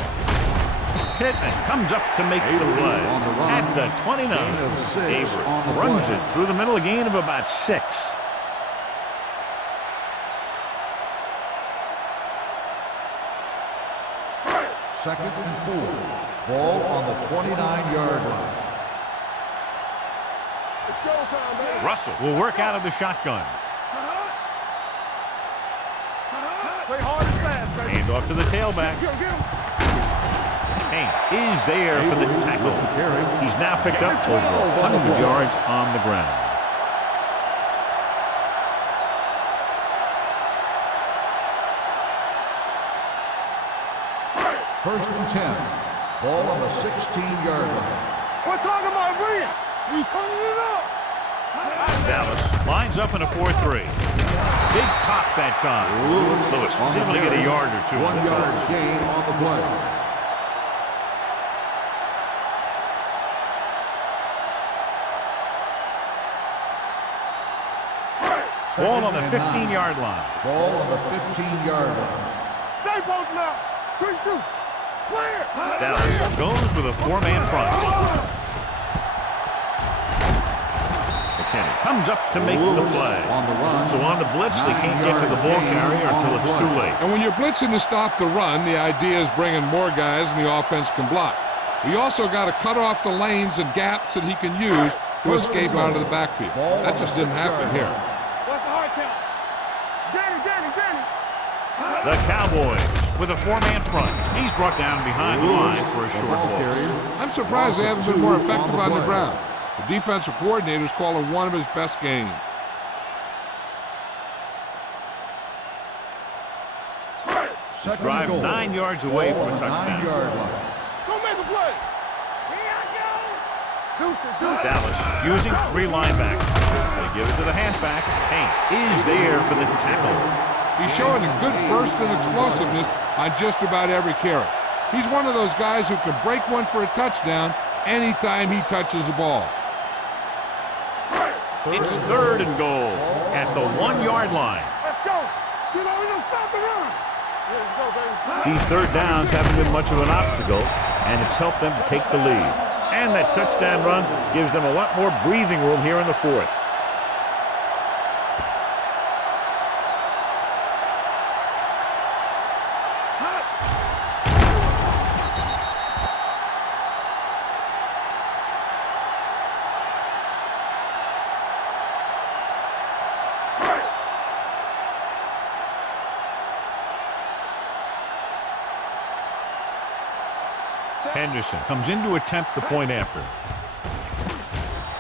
Pittman comes up to make the play on the run. at the 29. Gain of 6 Avery on the runs play. it through the middle, a gain of about 6. Second and 4. Ball on the 29-yard line. It's showtime, baby. Russell will work out of the shotgun. Play hard and fast, baby. Hand off to the tailback. Get him. Haynes is there for the tackle. He's now picked up over 100 yards on the ground. First and 10. Ball on the 16-yard line. We're talking about Rhea. We turning it up. Dallas lines up in a 4-3. Big pop that time. Lewis was able to get a yard or two on 1 the yard toss. gain on the play. Ball on the Second and 15-yard line. Ball on the 15-yard line. Stay posted up. Quick shoot. Clear. Dallas goes with a 4-man front. McKinney comes up to make the play. On the run. So on the blitz, they can't get to the ball carrier until it's too late. And when you're blitzing to stop the run, the idea is bringing more guys and the offense can block. You also got to cut off the lanes and gaps that he can use to escape out of the backfield. That just didn't happen here. What's the hard count? Danny. The Cowboys with a 4-man front. He's brought down behind the line for a short loss. I'm surprised they haven't been more effective on the ground. The defensive coordinator's calling one of his best games. He's driving 9 yards away from a touchdown. 9-yard line. Go make a play. Dallas using 3 linebackers. They give it to the halfback. Payne is there for the tackle. He's showing a good burst and explosiveness on just about every carry. He's one of those guys who can break one for a touchdown anytime he touches the ball. It's 3rd and goal at the 1-yard line. Let's go. You know, we don't stop the run. Let's go, baby. These 3rd downs haven't been much of an obstacle, and it's helped them to take the lead. And that touchdown run gives them a lot more breathing room here in the 4th. Henderson comes in to attempt the point after.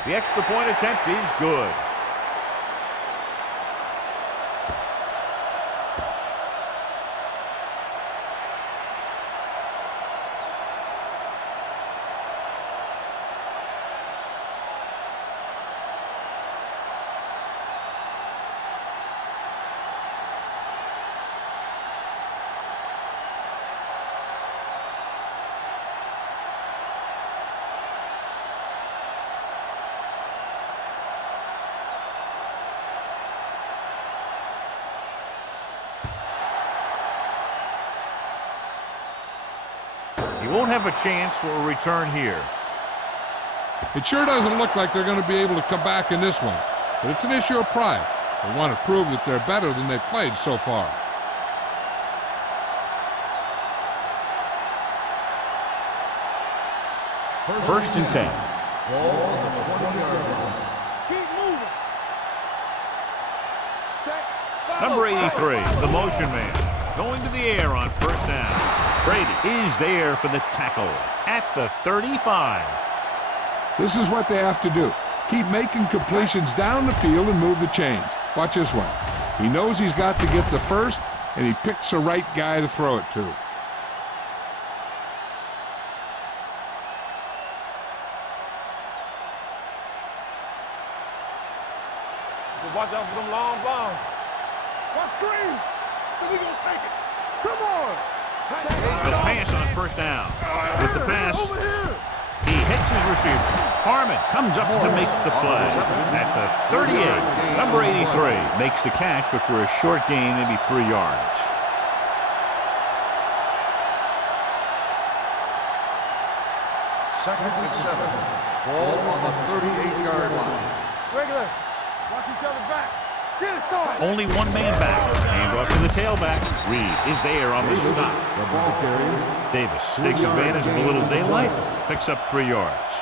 The extra point attempt is good. He won't have a chance for a return here. It sure doesn't look like they're going to be able to come back in this one, but it's an issue of pride. They want to prove that they're better than they've played so far. First and 10. Ball on the 20-yard line. Keep moving. Number 83, the motion man, going to the air on 1st down. Brady is there for the tackle at the 35. This is what they have to do. Keep making completions down the field and move the chains. Watch this one. He knows he's got to get the first, and he picks the right guy to throw it to. Watch out for them long bombs. What screen? So we gonna take it. Come on. The pass on 1st down. With the pass, he hits his receiver. Harmon comes up to make the play. At the 38, number 83 makes the catch, but for a short gain, maybe 3 yards. Second and 7. Ball on the 38-yard line. Regular. Watch each other back. Get it, son. Only 1 man back. Hand off to the tailback. Reed is there on the stop. Davis takes advantage of a little daylight, picks up 3 yards.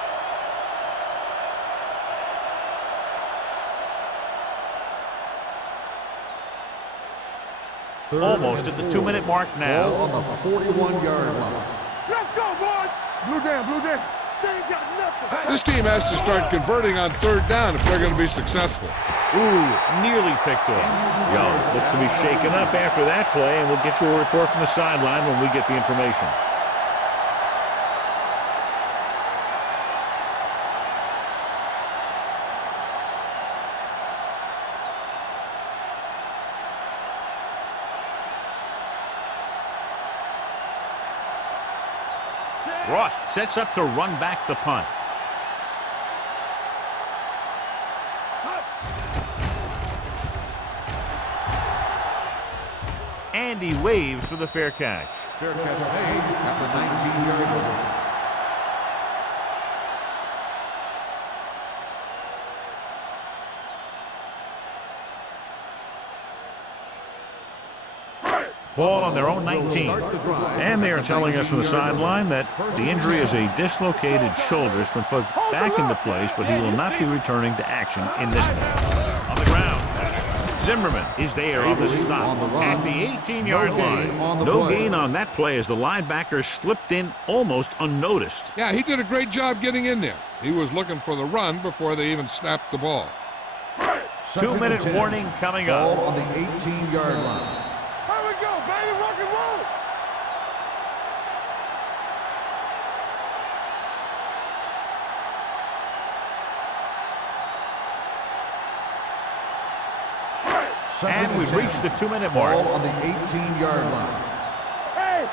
Almost at the 2-minute mark now. Ball on the 41-yard line. Let's go, boys. Blue down, blue down. They ain't got nothing. This team has to start converting on 3rd down if they're going to be successful. Ooh, nearly picked off. Young looks to be shaken up after that play, and we'll get you a report from the sideline when we get the information. Ross sets up to run back the punt. And he waves for the fair catch. Fair catch made at the 19-yard line. Ball on their own 19. And they are telling us from the sideline that the injury is a dislocated shoulder. It's been put back into place, but he will not be returning to action in this one. On the ground, Zimmerman is there on the stop at the 18-yard line. No gain on that play as the linebacker slipped in almost unnoticed. Yeah, he did a great job getting in there. He was looking for the run before they even snapped the ball. 2-minute warning coming up. Ball on the 18-yard line. Here we go, baby. Rock and roll. And we've reached the 2-minute mark. Ball on the 18-yard line. Hey,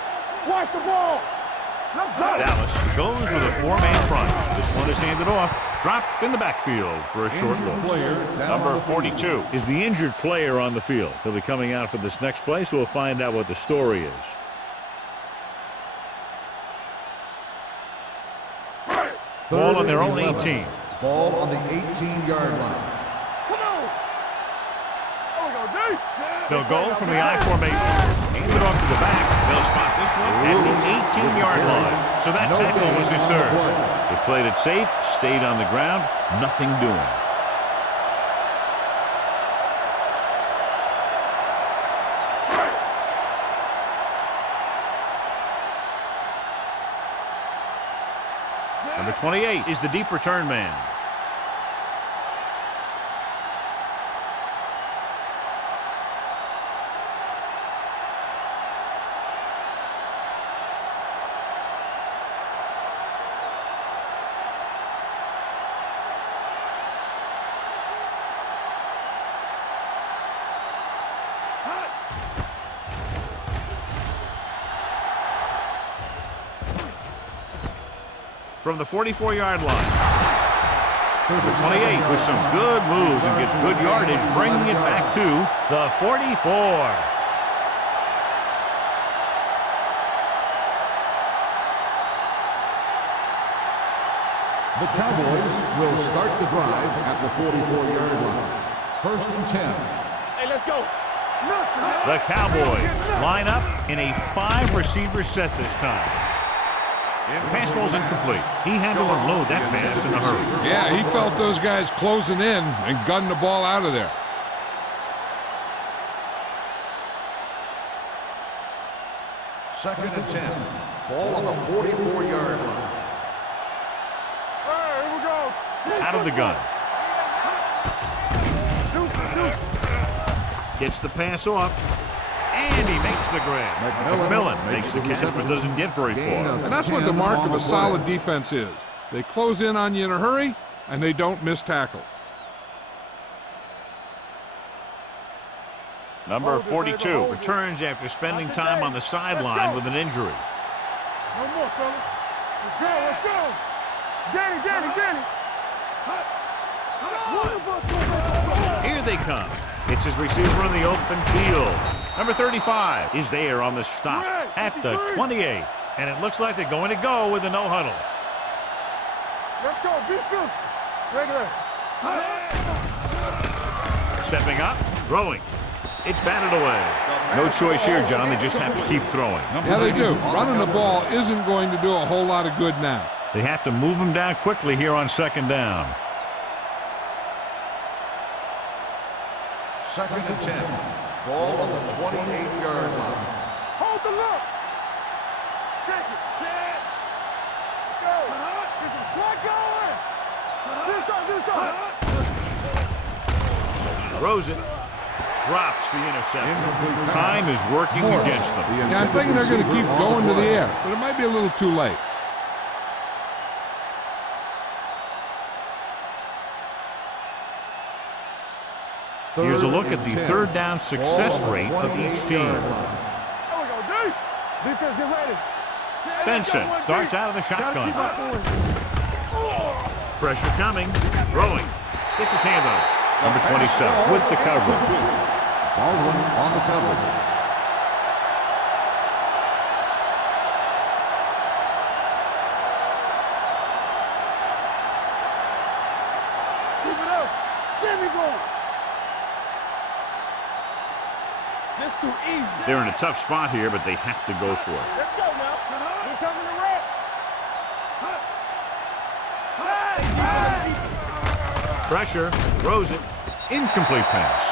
watch the ball. Let's go. Dallas goes with a 4-man front. This one is handed off. Dropped in the backfield for a short Injured loss. player down Number on the 42 is the injured player on the field. He'll be coming out for this next play, so we'll find out what the story is. Ball on their own 18. Ball on the 18-yard line. Come on. There we go, D. They'll go from the I formation. Hand it off to the back. They'll spot this one at the 18-yard line. So that tackle was his third. They played it safe, stayed on the ground, nothing doing. Number 28 is the deep return man. From the 44-yard line. Number 28 with some good moves and gets good yardage, bringing it back to the 44. The Cowboys will start the drive at the 44-yard line. 1st and 10. Hey, let's go. The Cowboys line up in a 5-receiver set this time. Pass ball's incomplete. He had to unload that pass in a hurry. Yeah, he felt those guys closing in and gunned the ball out of there. Second and 10. Ball on the 44-yard line. Hey, here we go. Out of the gun. Gets the pass off. And he makes the grab. McMillan makes the catch but doesn't get very far. And that's what the mark of a solid defense is. They close in on you in a hurry, and they don't miss tackle. Number 42 returns after spending time on the sideline with an injury. No more, fellas. Let's go. Danny. Here they come. It's his receiver in the open field. Number 35 is there on the stop at the 28. And it looks like they're going to go with a no huddle. Let's go. Be fierce. Regular. Stepping up, throwing. It's batted away. No choice here, John. They just have to keep throwing. Yeah, they do. Running the ball isn't going to do a whole lot of good now. They have to move him down quickly here on 2nd down. Second and 10. Ball on the 28-yard line. Hold the look. Check it. Set. Let's go. Get some slot going. Do something. Throws it. Drops the interception. Time is working against them. Yeah, I'm thinking they're going to keep going to the air, but it might be a little too late. Here's a look at the 3rd down success rate of each team. There we go, D. Defense, get ready. Benson starts out of the shotgun. Pressure coming. Throwing. Gets his hand on it. Number 27 with the coverage. Baldwin on the coverage. Keep it up. There we go. This too easy. They're in a tough spot here, but they have to go for it. Let's go now. We're coming to wrap. Pressure. Throws it. Incomplete pass.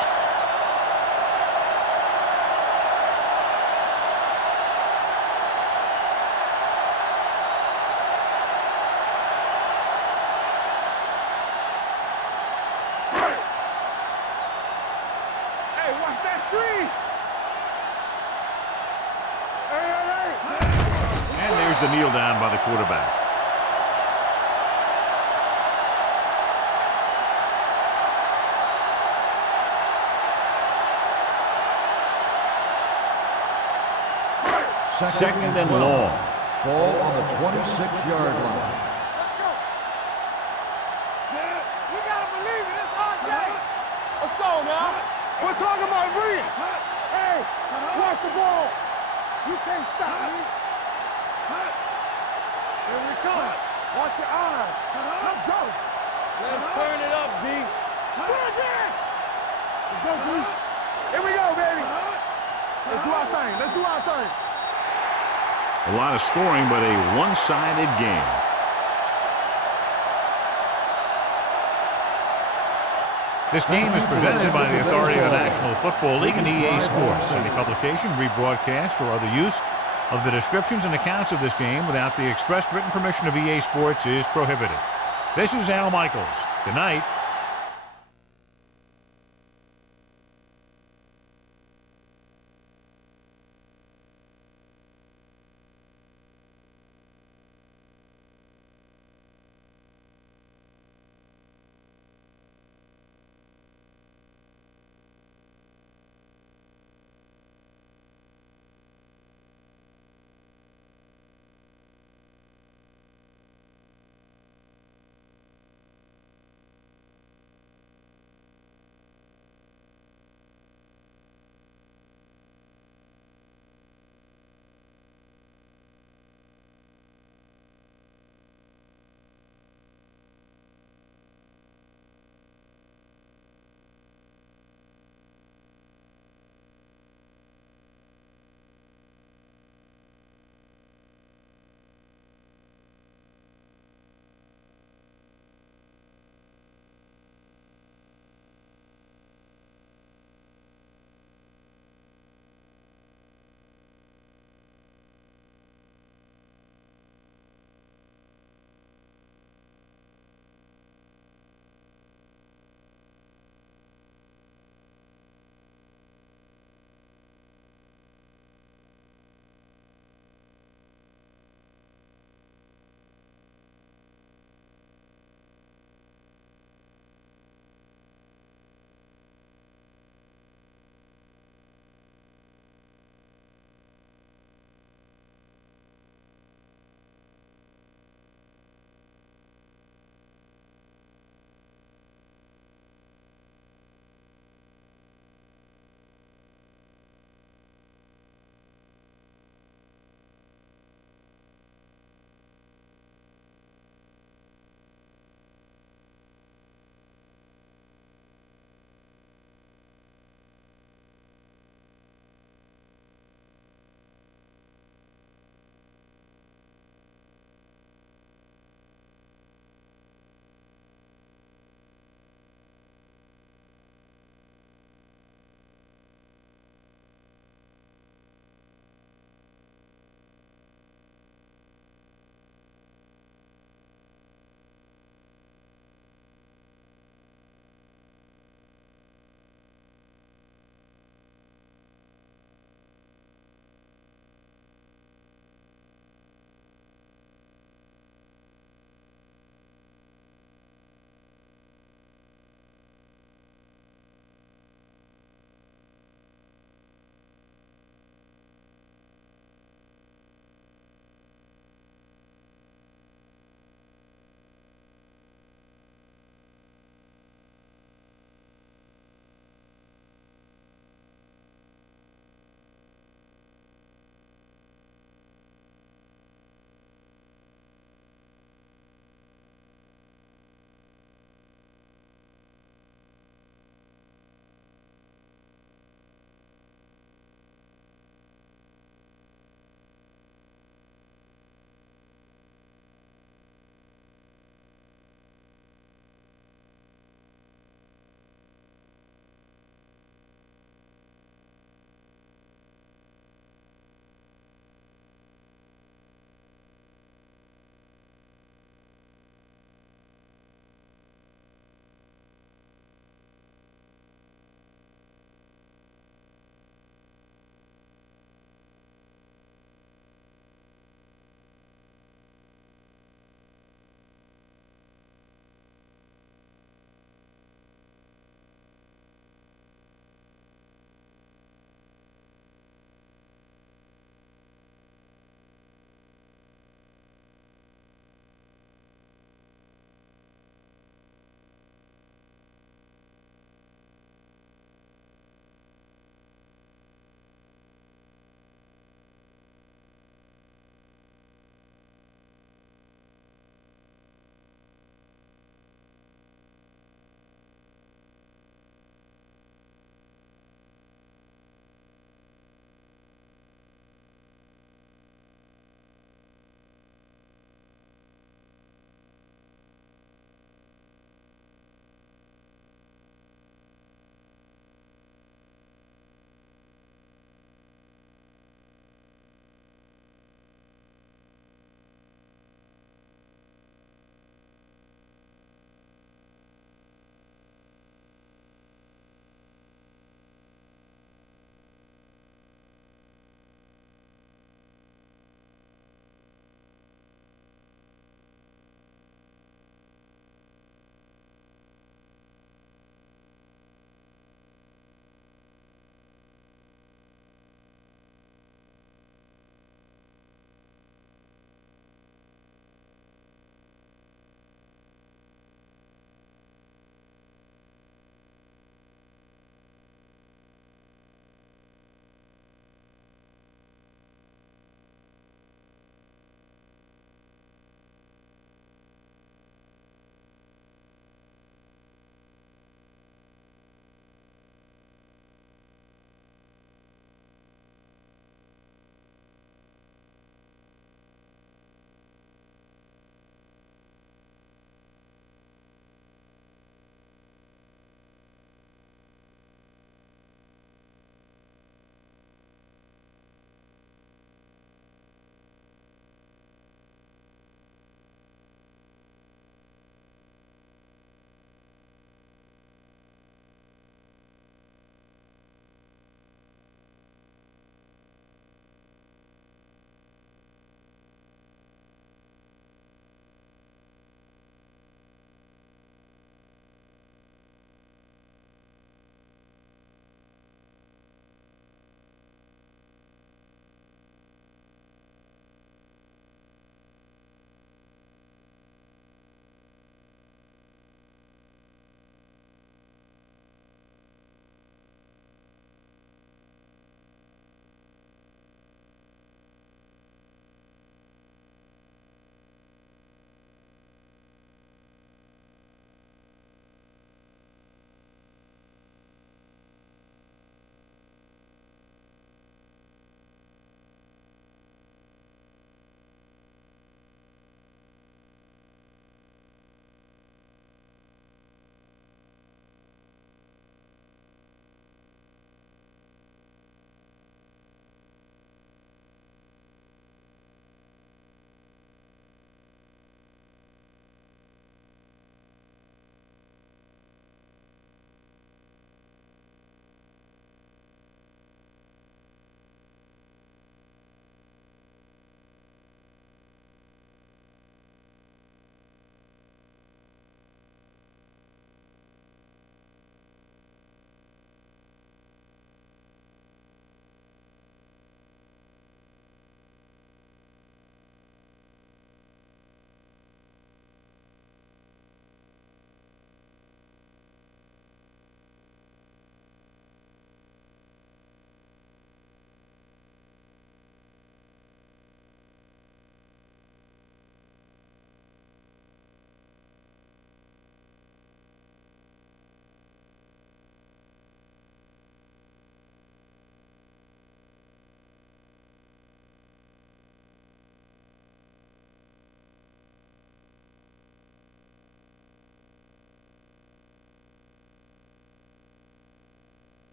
Hey, watch that screen. Hey. And there's the kneel down by the quarterback. Second and long. Ball on the 26-yard line. Let's go. You gotta believe it. It's our day. Let's go now. We're talking about breathing. Hey, watch the ball. You can't stop me. Here we come. Watch your eyes. Let's go. Let's turn it up, D. Let's go, D. Here we go, baby. Let's do our thing. Let's do our thing. A lot of scoring, but a one-sided game. This game is presented by the authority of the National Football League and EA Sports. Any publication, rebroadcast, or other use of the descriptions and accounts of this game without the express written permission of EA Sports is prohibited. This is Al Michaels. Good night.